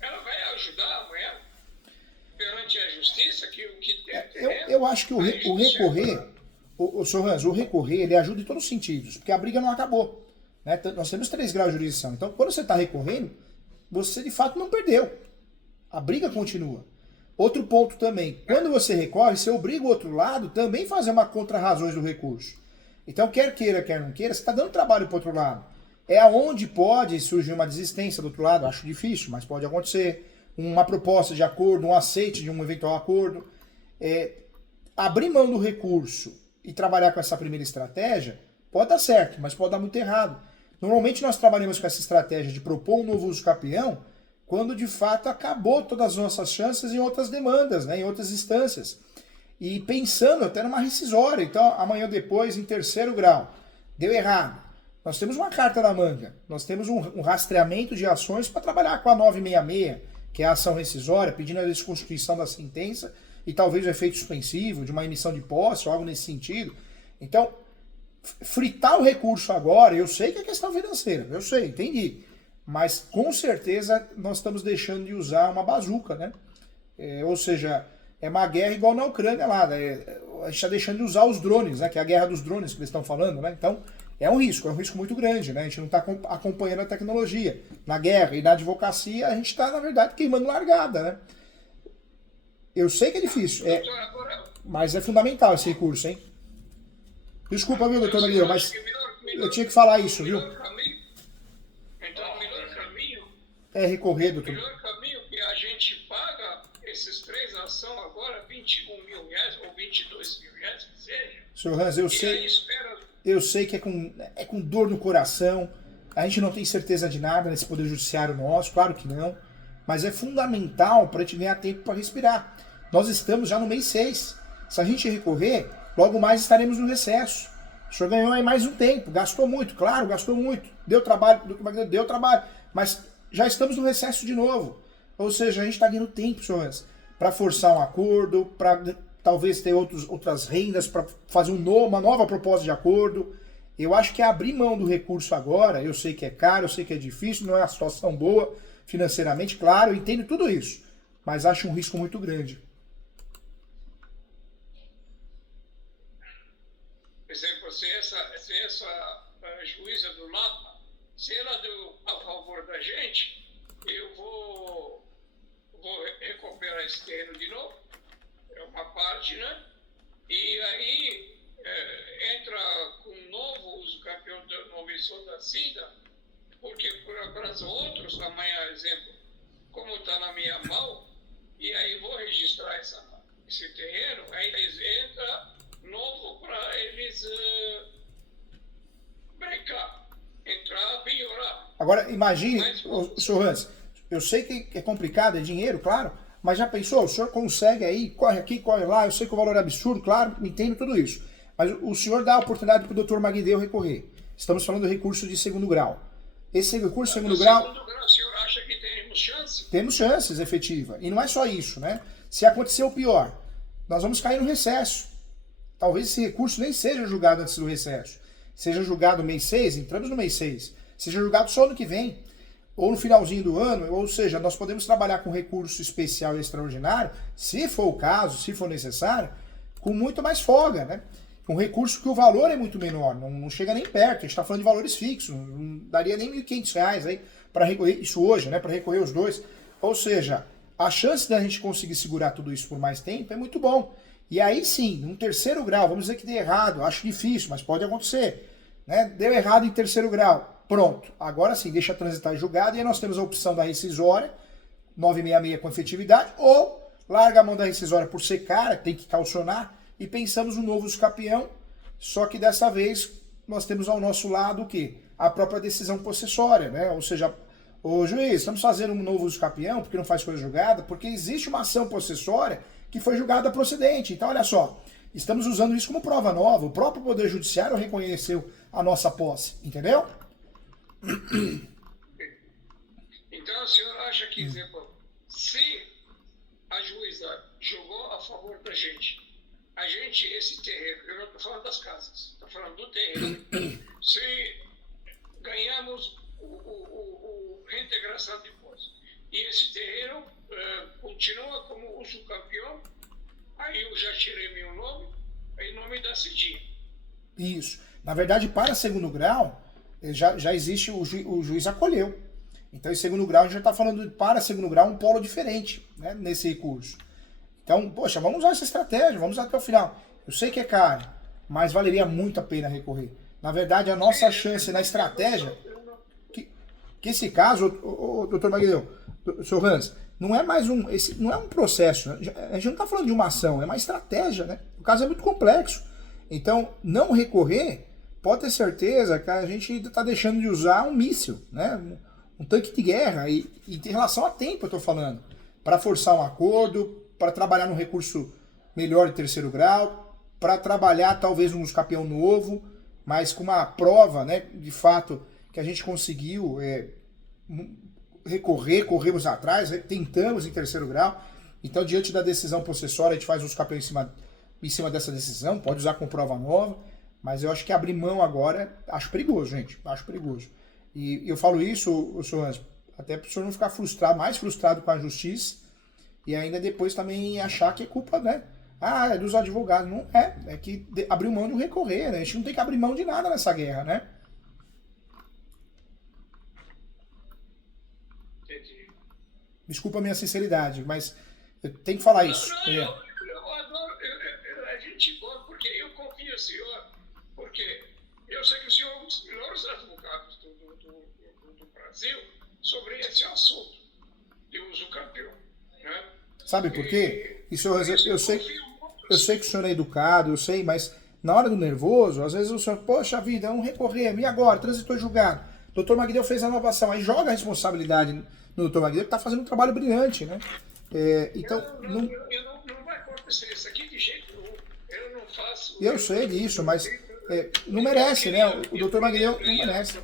ela vai ajudar amanhã perante a justiça que eu acho que o recorrer, o senhor Hans, o recorrer, ele ajuda em todos os sentidos, porque a briga não acabou, né? Nós temos 3 graus de jurisdição, então quando você está recorrendo, você de fato não perdeu, a briga continua. Outro ponto também, quando você recorre, você obriga o outro lado também a fazer uma contra-razões do recurso. Então quer queira, quer não queira, você está dando trabalho para o outro lado. É aonde pode surgir uma desistência do outro lado, acho difícil, mas pode acontecer. Uma proposta de acordo, um aceite de um eventual acordo. Abrir mão do recurso e trabalhar com essa primeira estratégia pode dar certo, mas pode dar muito errado. Normalmente nós trabalhamos com essa estratégia de propor um novo uso capião quando de fato acabou todas as nossas chances em outras demandas, né, em outras instâncias. E pensando até numa rescisória. Então amanhã depois, em terceiro grau, deu errado. Nós temos uma carta na manga, nós temos um rastreamento de ações para trabalhar com a 966, que é a ação rescisória, pedindo a desconstituição da sentença e talvez o efeito suspensivo de uma emissão de posse ou algo nesse sentido. Então, fritar o recurso agora, eu sei que é questão financeira, eu sei, entendi. Mas com certeza nós estamos deixando de usar uma bazuca, né? Ou seja, é uma guerra igual na Ucrânia lá, a gente está deixando de usar os drones, né? Que é a guerra dos drones que eles estão falando, né? Então, é um risco muito grande, né? A gente não está acompanhando a tecnologia. Na guerra e na advocacia, a gente está, na verdade, queimando largada, né? Eu sei que é difícil, mas é fundamental esse recurso, hein? Desculpa, viu, doutor Magné, mas eu tinha que falar isso, viu? Então, o melhor caminho é recorrer, doutor. O melhor caminho que a gente paga esses 3 ações agora, R$21 mil ou R$22 mil, que seja. Senhor Hans, eu sei que é com dor no coração, a gente não tem certeza de nada nesse poder judiciário nosso, claro que não, mas é fundamental para a gente ganhar tempo para respirar. Nós estamos já no mês 6. Se a gente recorrer, logo mais estaremos no recesso. O senhor ganhou aí mais um tempo, gastou muito, claro, gastou muito, deu trabalho, mas já estamos no recesso de novo. Ou seja, a gente está ganhando tempo, senhores, para forçar um acordo, para talvez ter outras rendas, para fazer uma nova proposta de acordo. Eu acho que abrir mão do recurso agora, eu sei que é caro, eu sei que é difícil, não é uma situação boa financeiramente, claro, eu entendo tudo isso, mas acho um risco muito grande. Por exemplo, se essa juíza do Lapa, se ela deu a favor da gente, eu vou recuperar esse terreno de novo, é uma parte, né? E aí entra com um novo uso campeão da novição da CIDA, porque para os outros, amanhã, exemplo, como está na minha mão, e aí vou registrar esse terreno, aí eles entram novo para eles brincar, entrar, melhorar. Agora, imagine, senhor Hans, eu sei que é complicado, é dinheiro, claro, mas já pensou, o senhor consegue aí, corre aqui, corre lá, eu sei que o valor é absurdo, claro, entendo tudo isso. Mas o senhor dá a oportunidade para o doutor Magdeu recorrer. Estamos falando do recurso de segundo grau. Esse recurso de segundo grau... O senhor acha que temos chance? Temos chances, efetiva. E não é só isso, né? Se acontecer o pior, nós vamos cair no recesso. Talvez esse recurso nem seja julgado antes do recesso. Seja julgado no mês 6, entramos no mês 6. Seja julgado só no que vem. Ou no finalzinho do ano, ou seja, nós podemos trabalhar com recurso especial e extraordinário, se for o caso, se for necessário, com muito mais folga, né? Um recurso que o valor é muito menor, não chega nem perto, a gente está falando de valores fixos, não daria nem R$1.500 aí para recorrer, isso hoje, né, para recorrer os dois. Ou seja, a chance da gente conseguir segurar tudo isso por mais tempo é muito bom. E aí sim, num terceiro grau, vamos dizer que dê errado, acho difícil, mas pode acontecer, né? Deu errado em terceiro grau, pronto, agora sim, deixa transitar em julgado, e aí nós temos a opção da rescisória, 966 com efetividade, ou larga a mão da rescisória por ser cara, tem que calcionar, e pensamos no novo campeão, só que dessa vez nós temos ao nosso lado o quê? A própria decisão possessória, né? Ou seja, ô juiz, estamos fazendo um novo campeão porque não faz coisa julgada, porque existe uma ação possessória que foi julgada procedente. Então, olha só, estamos usando isso como prova nova, o próprio Poder Judiciário reconheceu a nossa posse, entendeu? Então, o senhor acha que, exemplo, se a juíza jogou a favor da gente, esse terreno, eu não estou falando das casas, estou falando do terreno. Se ganhamos o reintegração de posse e esse terreno continua como uso campeão, aí eu já tirei meu nome, em nome da Cidinha. Isso. Na verdade, para segundo grau, já existe, o juiz acolheu. Então, em segundo grau, a gente já está falando para segundo grau um polo diferente, né, nesse recurso. Então, poxa, vamos usar essa estratégia, vamos até o final. Eu sei que é caro, mas valeria muito a pena recorrer. Na verdade, a nossa chance na estratégia, que esse caso, doutor Magdeu, senhor Hans, não é mais não é um processo, né? A gente não está falando de uma ação, é uma estratégia, né? O caso é muito complexo. Então, não recorrer, pode ter certeza que a gente está deixando de usar um míssil, né? Um tanque de guerra, e em relação a tempo eu estou falando, para forçar um acordo, para trabalhar num recurso melhor de terceiro grau, para trabalhar talvez um campeão novo, mas com uma prova, né, de fato, que a gente conseguiu corremos atrás, tentamos em terceiro grau. Então, diante da decisão possessória, a gente faz uns campeões em cima dessa decisão, pode usar com prova nova, mas eu acho que abrir mão agora, acho perigoso, gente, acho perigoso. E eu falo isso, senhor Hans, até para o senhor não ficar mais frustrado com a justiça, e ainda depois também achar que é culpa, né? Ah, é dos advogados. Não é. É que abriu mão de recorrer, né? A gente não tem que abrir mão de nada nessa guerra, né? Entendi. Desculpa a minha sinceridade, mas eu tenho que falar isso. Não, eu adoro, a gente gosta, porque eu confio no senhor, porque eu sei que o senhor é um dos melhores advogados do Brasil sobre esse assunto de uso campeão, né? Sabe por quê? Isso eu sei que o senhor é educado, eu sei, mas na hora do nervoso, às vezes o senhor, poxa vida, vamos recorrer, e agora? Transitou julgado. O doutor Magdeu fez a inovação, aí joga a responsabilidade no doutor Magdeu, que está fazendo um trabalho brilhante, né? Então, não vai acontecer isso aqui de jeito nenhum. Eu não faço. Eu sei disso, mas não merece, né? O doutor Magdeu não merece.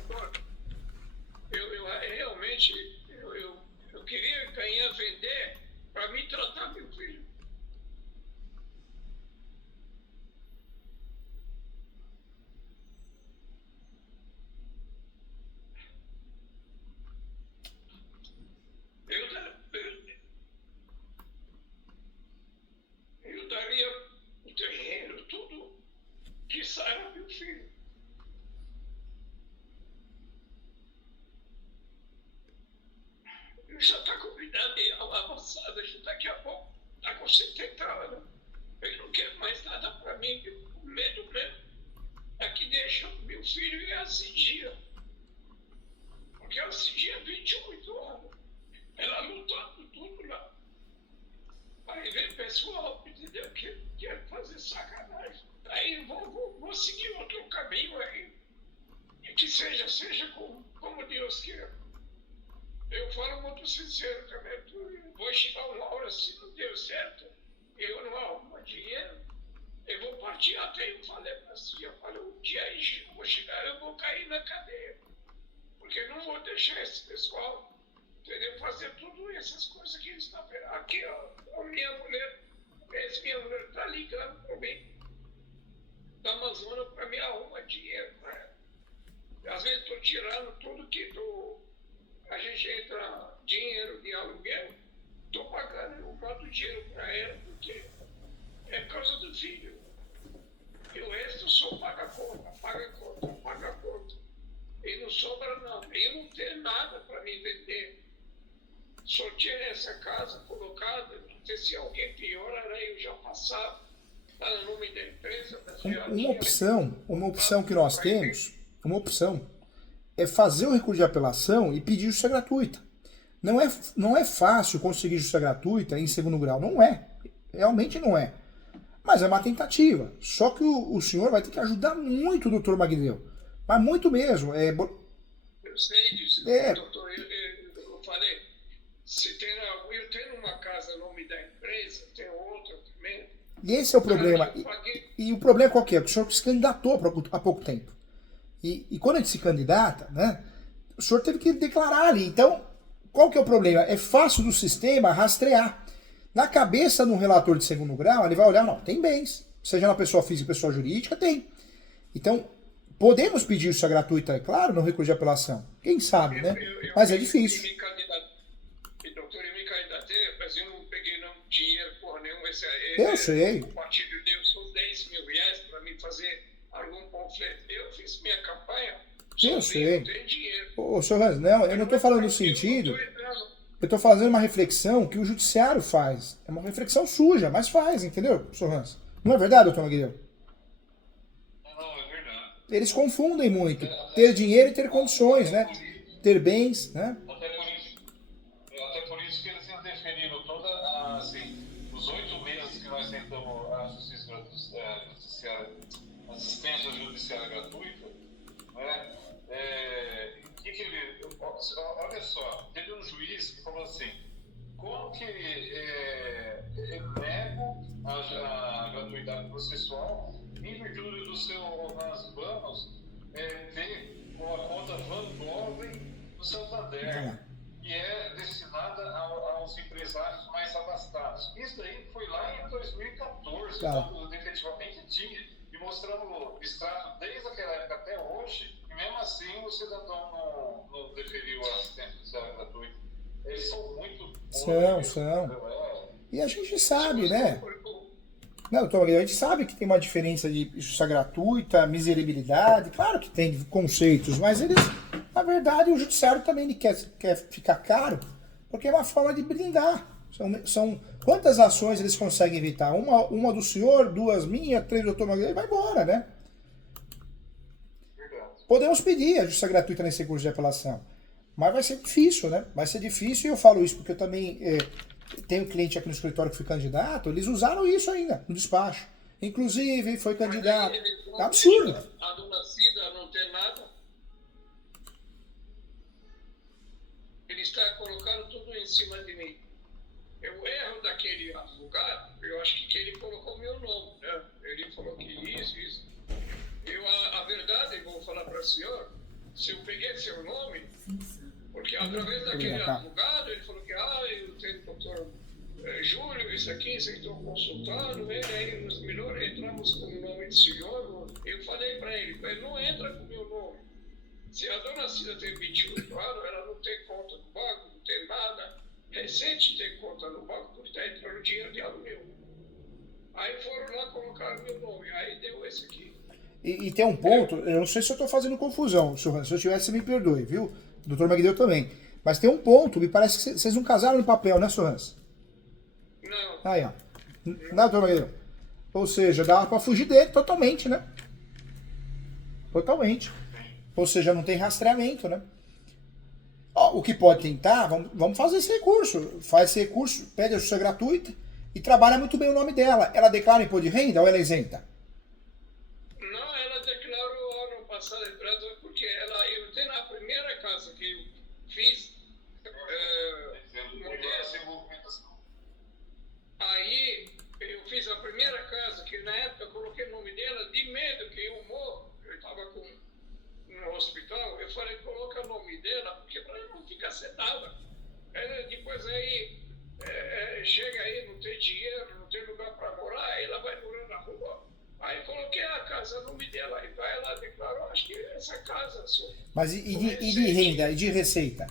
Eu realmente Sara, meu filho. Já está com idade avançada, já daqui a pouco está com 70 anos. Ele não quer mais nada para mim. O medo mesmo é que deixa meu filho ir assidir. Porque eu assidia 28 anos. Ela lutando tudo lá. Aí vem pessoal, entendeu? Que quer fazer sacanagem. Aí vou seguir outro caminho aí. E que seja como Deus quer. Eu falo muito sincero também. Vou chegar uma hora, se não deu certo, eu não arrumo dinheiro, eu vou partir até. Eu falei para si, eu falei, um dia aí eu vou chegar, eu vou cair na cadeia. Porque não vou deixar esse pessoal, entendeu, fazer tudo essas coisas que eles estão vendo. Aqui, ó, a minha mulher está ligando para mim, da Amazônia, para me arrumar dinheiro. Né? Às vezes estou tirando tudo que a gente entra dinheiro de aluguel, estou pagando, eu mando dinheiro para ela, porque é por causa do filho. E o resto só paga conta. E não sobra não. Eu não tenho nada para me vender. Só tinha essa casa colocada, se alguém piorar, eu já passava. Está no nome da empresa. Uma opção que nós temos, é fazer o recurso de apelação e pedir justiça gratuita. Não é fácil conseguir justiça gratuita em segundo grau, não é. Realmente não é. Mas é uma tentativa. Só que o senhor vai ter que ajudar muito o doutor Magdeu. Mas muito mesmo. Eu sei disso, doutor. Eu falei, eu tenho uma casa no nome da empresa, tem outra também. E esse é o problema. E o problema qual que é? O senhor se candidatou há pouco tempo. E quando a gente se candidata, né, o senhor teve que declarar ali. Então, qual que é o problema? É fácil do sistema rastrear. Na cabeça de um relator de segundo grau, ele vai olhar, não, tem bens. Seja na pessoa física ou pessoa jurídica, tem. Então, podemos pedir justiça gratuita, é claro, no recurso de apelação. Quem sabe, né? Mas é difícil. Doutor, eu me candidatei, mas eu não peguei dinheiro por nenhum. Eu sei. O partido deu só 10 mil reais para mim fazer algum panfleto. Eu fiz minha campanha, eu sei. Não tem dinheiro. Ô, senhor Hans, não, eu não estou falando no sentido. Eu estou fazendo uma reflexão que o judiciário faz. É uma reflexão suja, mas faz, entendeu, senhor Hans? Não é verdade, doutor Magdeu? Não, é verdade. Eles confundem muito. Ter dinheiro e ter condições, né? Ter bens, né? Até por isso que eles interferiram os 8 meses que nós tentamos a assistência judiciária gratuita, né? Olha só, teve um juiz que falou assim, como que eu nego a gratuidade processual em virtude do seu planos ter uma conta Van Gogh no Santander, que é destinada aos empresários mais abastados. Isso aí foi lá em 2014, quando efetivamente tinha, e mostrando o extrato desde aquela época até hoje, e mesmo assim o cidadão não deferiu a assistência judiciária gratuita. Eles são muito... São. E a gente sabe, né? Não, doutor Magdeu, a gente sabe que tem uma diferença de justiça gratuita, miseribilidade, claro que tem conceitos, mas eles, na verdade, o judiciário também ele quer ficar caro, porque é uma forma de blindar. São quantas ações eles conseguem evitar? Uma do senhor, 2 minhas, 3 do doutor Magdeu, e vai embora, né? Podemos pedir a justiça gratuita nesse recurso de apelação, mas vai ser difícil, né? Vai ser difícil, e eu falo isso porque eu também tenho cliente aqui no escritório que foi candidato, eles usaram isso ainda no despacho. Inclusive, foi candidato. É absurdo. A dona Cida não tem nada. Ele está colocando tudo em cima de mim. O erro daquele advogado, eu acho que ele colocou meu nome, né? Ele falou que isso. A verdade, eu vou falar para o senhor, se eu peguei seu nome, porque através daquele advogado, ele falou que eu tenho o doutor Júlio, isso aqui estou consultando, aí nos melhores entramos com o nome do senhor. Eu falei para ele não entra com o meu nome. Se a dona Cida tem 28 anos, ela não tem conta no banco, não tem nada. Recente tem conta no banco, porque está entrando dinheiro de aluguel. Aí foram lá colocar meu nome, aí deu esse aqui. E tem um ponto, eu não sei se eu estou fazendo confusão, senhor Hans, se eu tivesse, você me perdoe, viu? O doutor Magdeu também. Mas tem um ponto, me parece que vocês não casaram no papel, né, senhor Hans? Não. Aí, ó. Não, doutor Magdeu? Ou seja, dava para fugir dele totalmente, né? Totalmente. Ou seja, não tem rastreamento, né? Ó, o que pode tentar, vamos fazer esse recurso. Faz esse recurso, pede a justiça gratuita e trabalha muito bem o nome dela. Ela declara imposto de renda ou ela é isenta? Não, ela declarou ano passado, porque eu tenho na primeira casa que eu fiz, aí eu fiz a primeira casa, que na época eu coloquei o nome dela, de medo que eu morro, eu estava no hospital, eu falei, coloca o nome dela, porque para ela não ficar sentada. Depois aí, chega aí, não tem dinheiro, não tem lugar para morar, aí ela vai morar na rua. Aí eu coloquei a casa, o nome dela, então ela declarou, acho que essa casa... Mas e de renda, e de receita?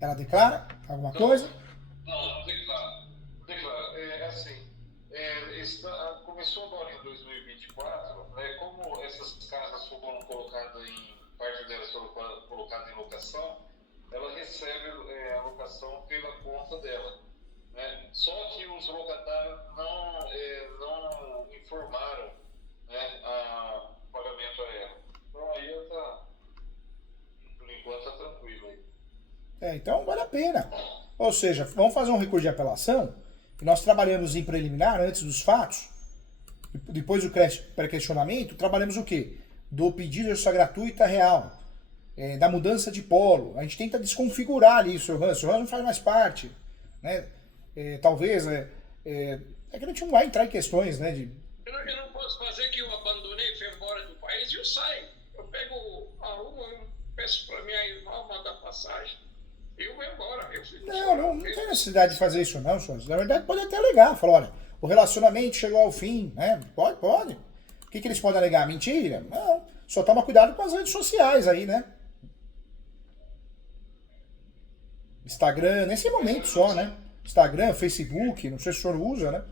Ela declara alguma coisa? Não declara. É assim, começou agora em 2024, né, como essas casas foram colocadas parte delas foram colocadas em locação, ela recebe a locação pela conta dela. Né? Só que os locatários não informaram, né, o pagamento a ela. Então aí por enquanto está tranquilo aí. Então vale a pena. Ou seja, vamos fazer um recurso de apelação, e nós trabalhamos em preliminar antes dos fatos, depois do pré-questionamento, trabalhamos o quê? Do pedido de justiça gratuita real, da mudança de polo. A gente tenta desconfigurar ali o senhor Hans não faz mais parte, né? Talvez, que a gente não vai entrar em questões, né? Eu não posso fazer que eu abandonei, fui embora do país e eu saio. Eu pego eu peço para minha irmã mandar passagem. Eu vou embora. Não tem necessidade de fazer isso não, senhor. Na verdade, pode até alegar. Falar, olha, o relacionamento chegou ao fim, né? Pode. O que eles podem alegar? Mentira? Não. Só toma cuidado com as redes sociais aí, né? Instagram, nesse momento só, né? Instagram, Facebook, não sei se o senhor usa, né?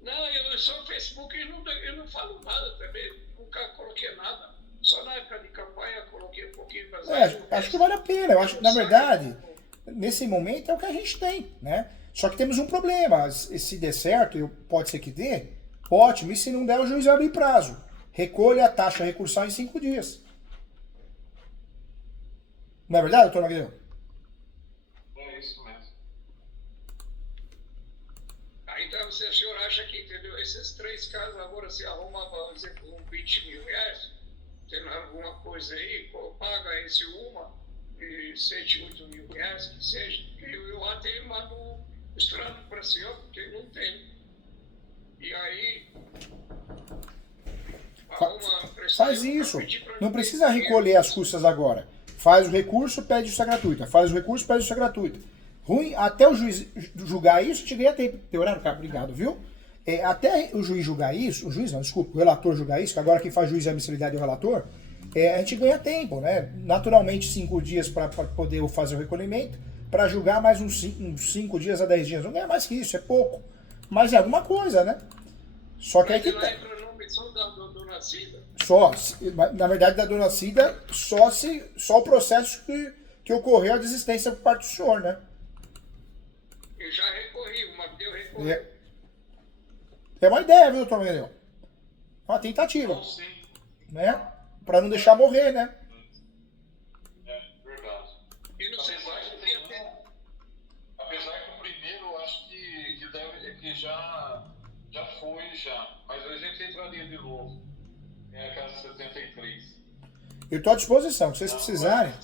Não, eu só no Facebook eu não falo nada também. Nunca coloquei nada. Só na época de campanha coloquei um pouquinho para acho que vale a pena. Eu acho que, na verdade, nesse momento é o que a gente tem, né? Só que temos um problema. Se der certo, pode ser que dê, ótimo. E se não der, o juiz abre prazo. Recolha a taxa recursal em 5 dias. Não é verdade, doutor Magdeu? É isso mesmo. Então, se o senhor acha que, entendeu, esses 3 casos agora se arruma, vamos dizer, com 20 mil reais, tem alguma coisa aí, paga esse e 7, 8 mil reais, que seja, eu até mando mostrando para o senhor, porque não tem. E aí, faz isso. Não precisa recolher as custas agora. Faz o recurso, pede justiça gratuita. Faz o recurso, pede justiça gratuita. Ruim, até o juiz julgar isso, te ganha tempo. Tem horário, cara? Obrigado, viu? Até o juiz julgar isso, o relator julgar isso, que agora quem faz juiz é a admissibilidade é o relator, a gente ganha tempo, né? Naturalmente 5 dias para poder fazer o recolhimento, para julgar mais uns 5 dias a 10 dias. Não ganha mais que isso, é pouco. Mas é alguma coisa, né? Só que aí que tá. Só da dona Cida. Na verdade, da dona Cida, só o processo que ocorreu a desistência por parte do senhor, né? Eu já recorri, o Magdeu recorreu. É uma ideia, viu, doutor Magdeu? Uma tentativa. Não, sim. Né? Pra não deixar morrer, né? É verdade. E não sei mais o que tem. Apesar que o primeiro, eu acho que já foi, mas a gente entraria de novo. É a casa 73. Eu tô à disposição, se vocês precisarem.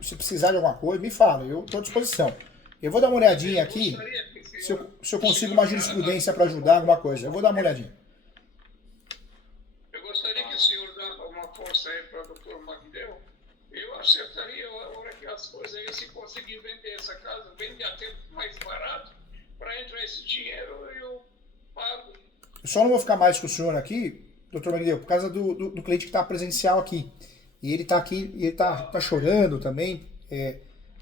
Se precisar de alguma coisa, me fala, eu tô à disposição. Eu vou dar uma olhadinha aqui, se eu consigo uma jurisprudência para ajudar alguma coisa. Eu vou dar uma olhadinha. Eu gostaria que o senhor desse uma força aí para o doutor Magdeu. Eu acertaria a hora que as coisas aí, se conseguir vender essa casa, vender até mais barato, para entrar esse dinheiro, eu pago. Eu só não vou ficar mais com o senhor aqui, doutor Magdeu, por causa do cliente que está presencial aqui. E ele está aqui, e ele tá chorando também.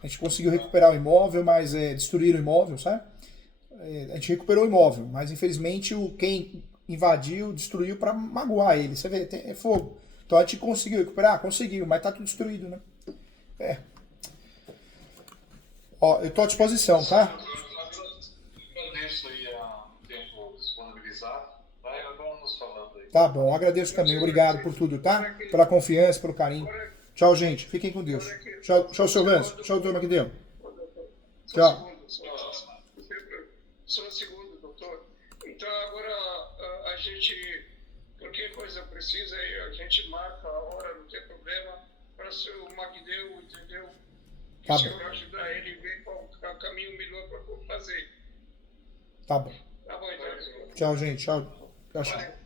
A gente conseguiu recuperar o imóvel, mas destruíram o imóvel, sabe? A gente recuperou o imóvel, mas infelizmente quem invadiu, destruiu para magoar ele. Você vê, é fogo. Então a gente conseguiu recuperar? Conseguiu, mas tá tudo destruído, né? Ó, eu tô à disposição, tá? Eu agradeço aí o tempo disponibilizado. Tá? E vamos nos falando aí. Tá bom, agradeço também. Obrigado por tudo, tá? Pela confiança, pelo carinho. Tchau, gente. Fiquem com Deus. Tchau, seu Lance. Tchau, doutor Magdeu. Tchau. Só um segundo, doutor. Então agora a gente, qualquer coisa precisa, a gente marca a hora, não tem problema, para o Magdeu, entendeu? Tá o bom. senhor ajudar ele e ver qual é o caminho melhor para fazer. Tá bom. Tá bom, então. Tchau, gente. Tchau. Tchau.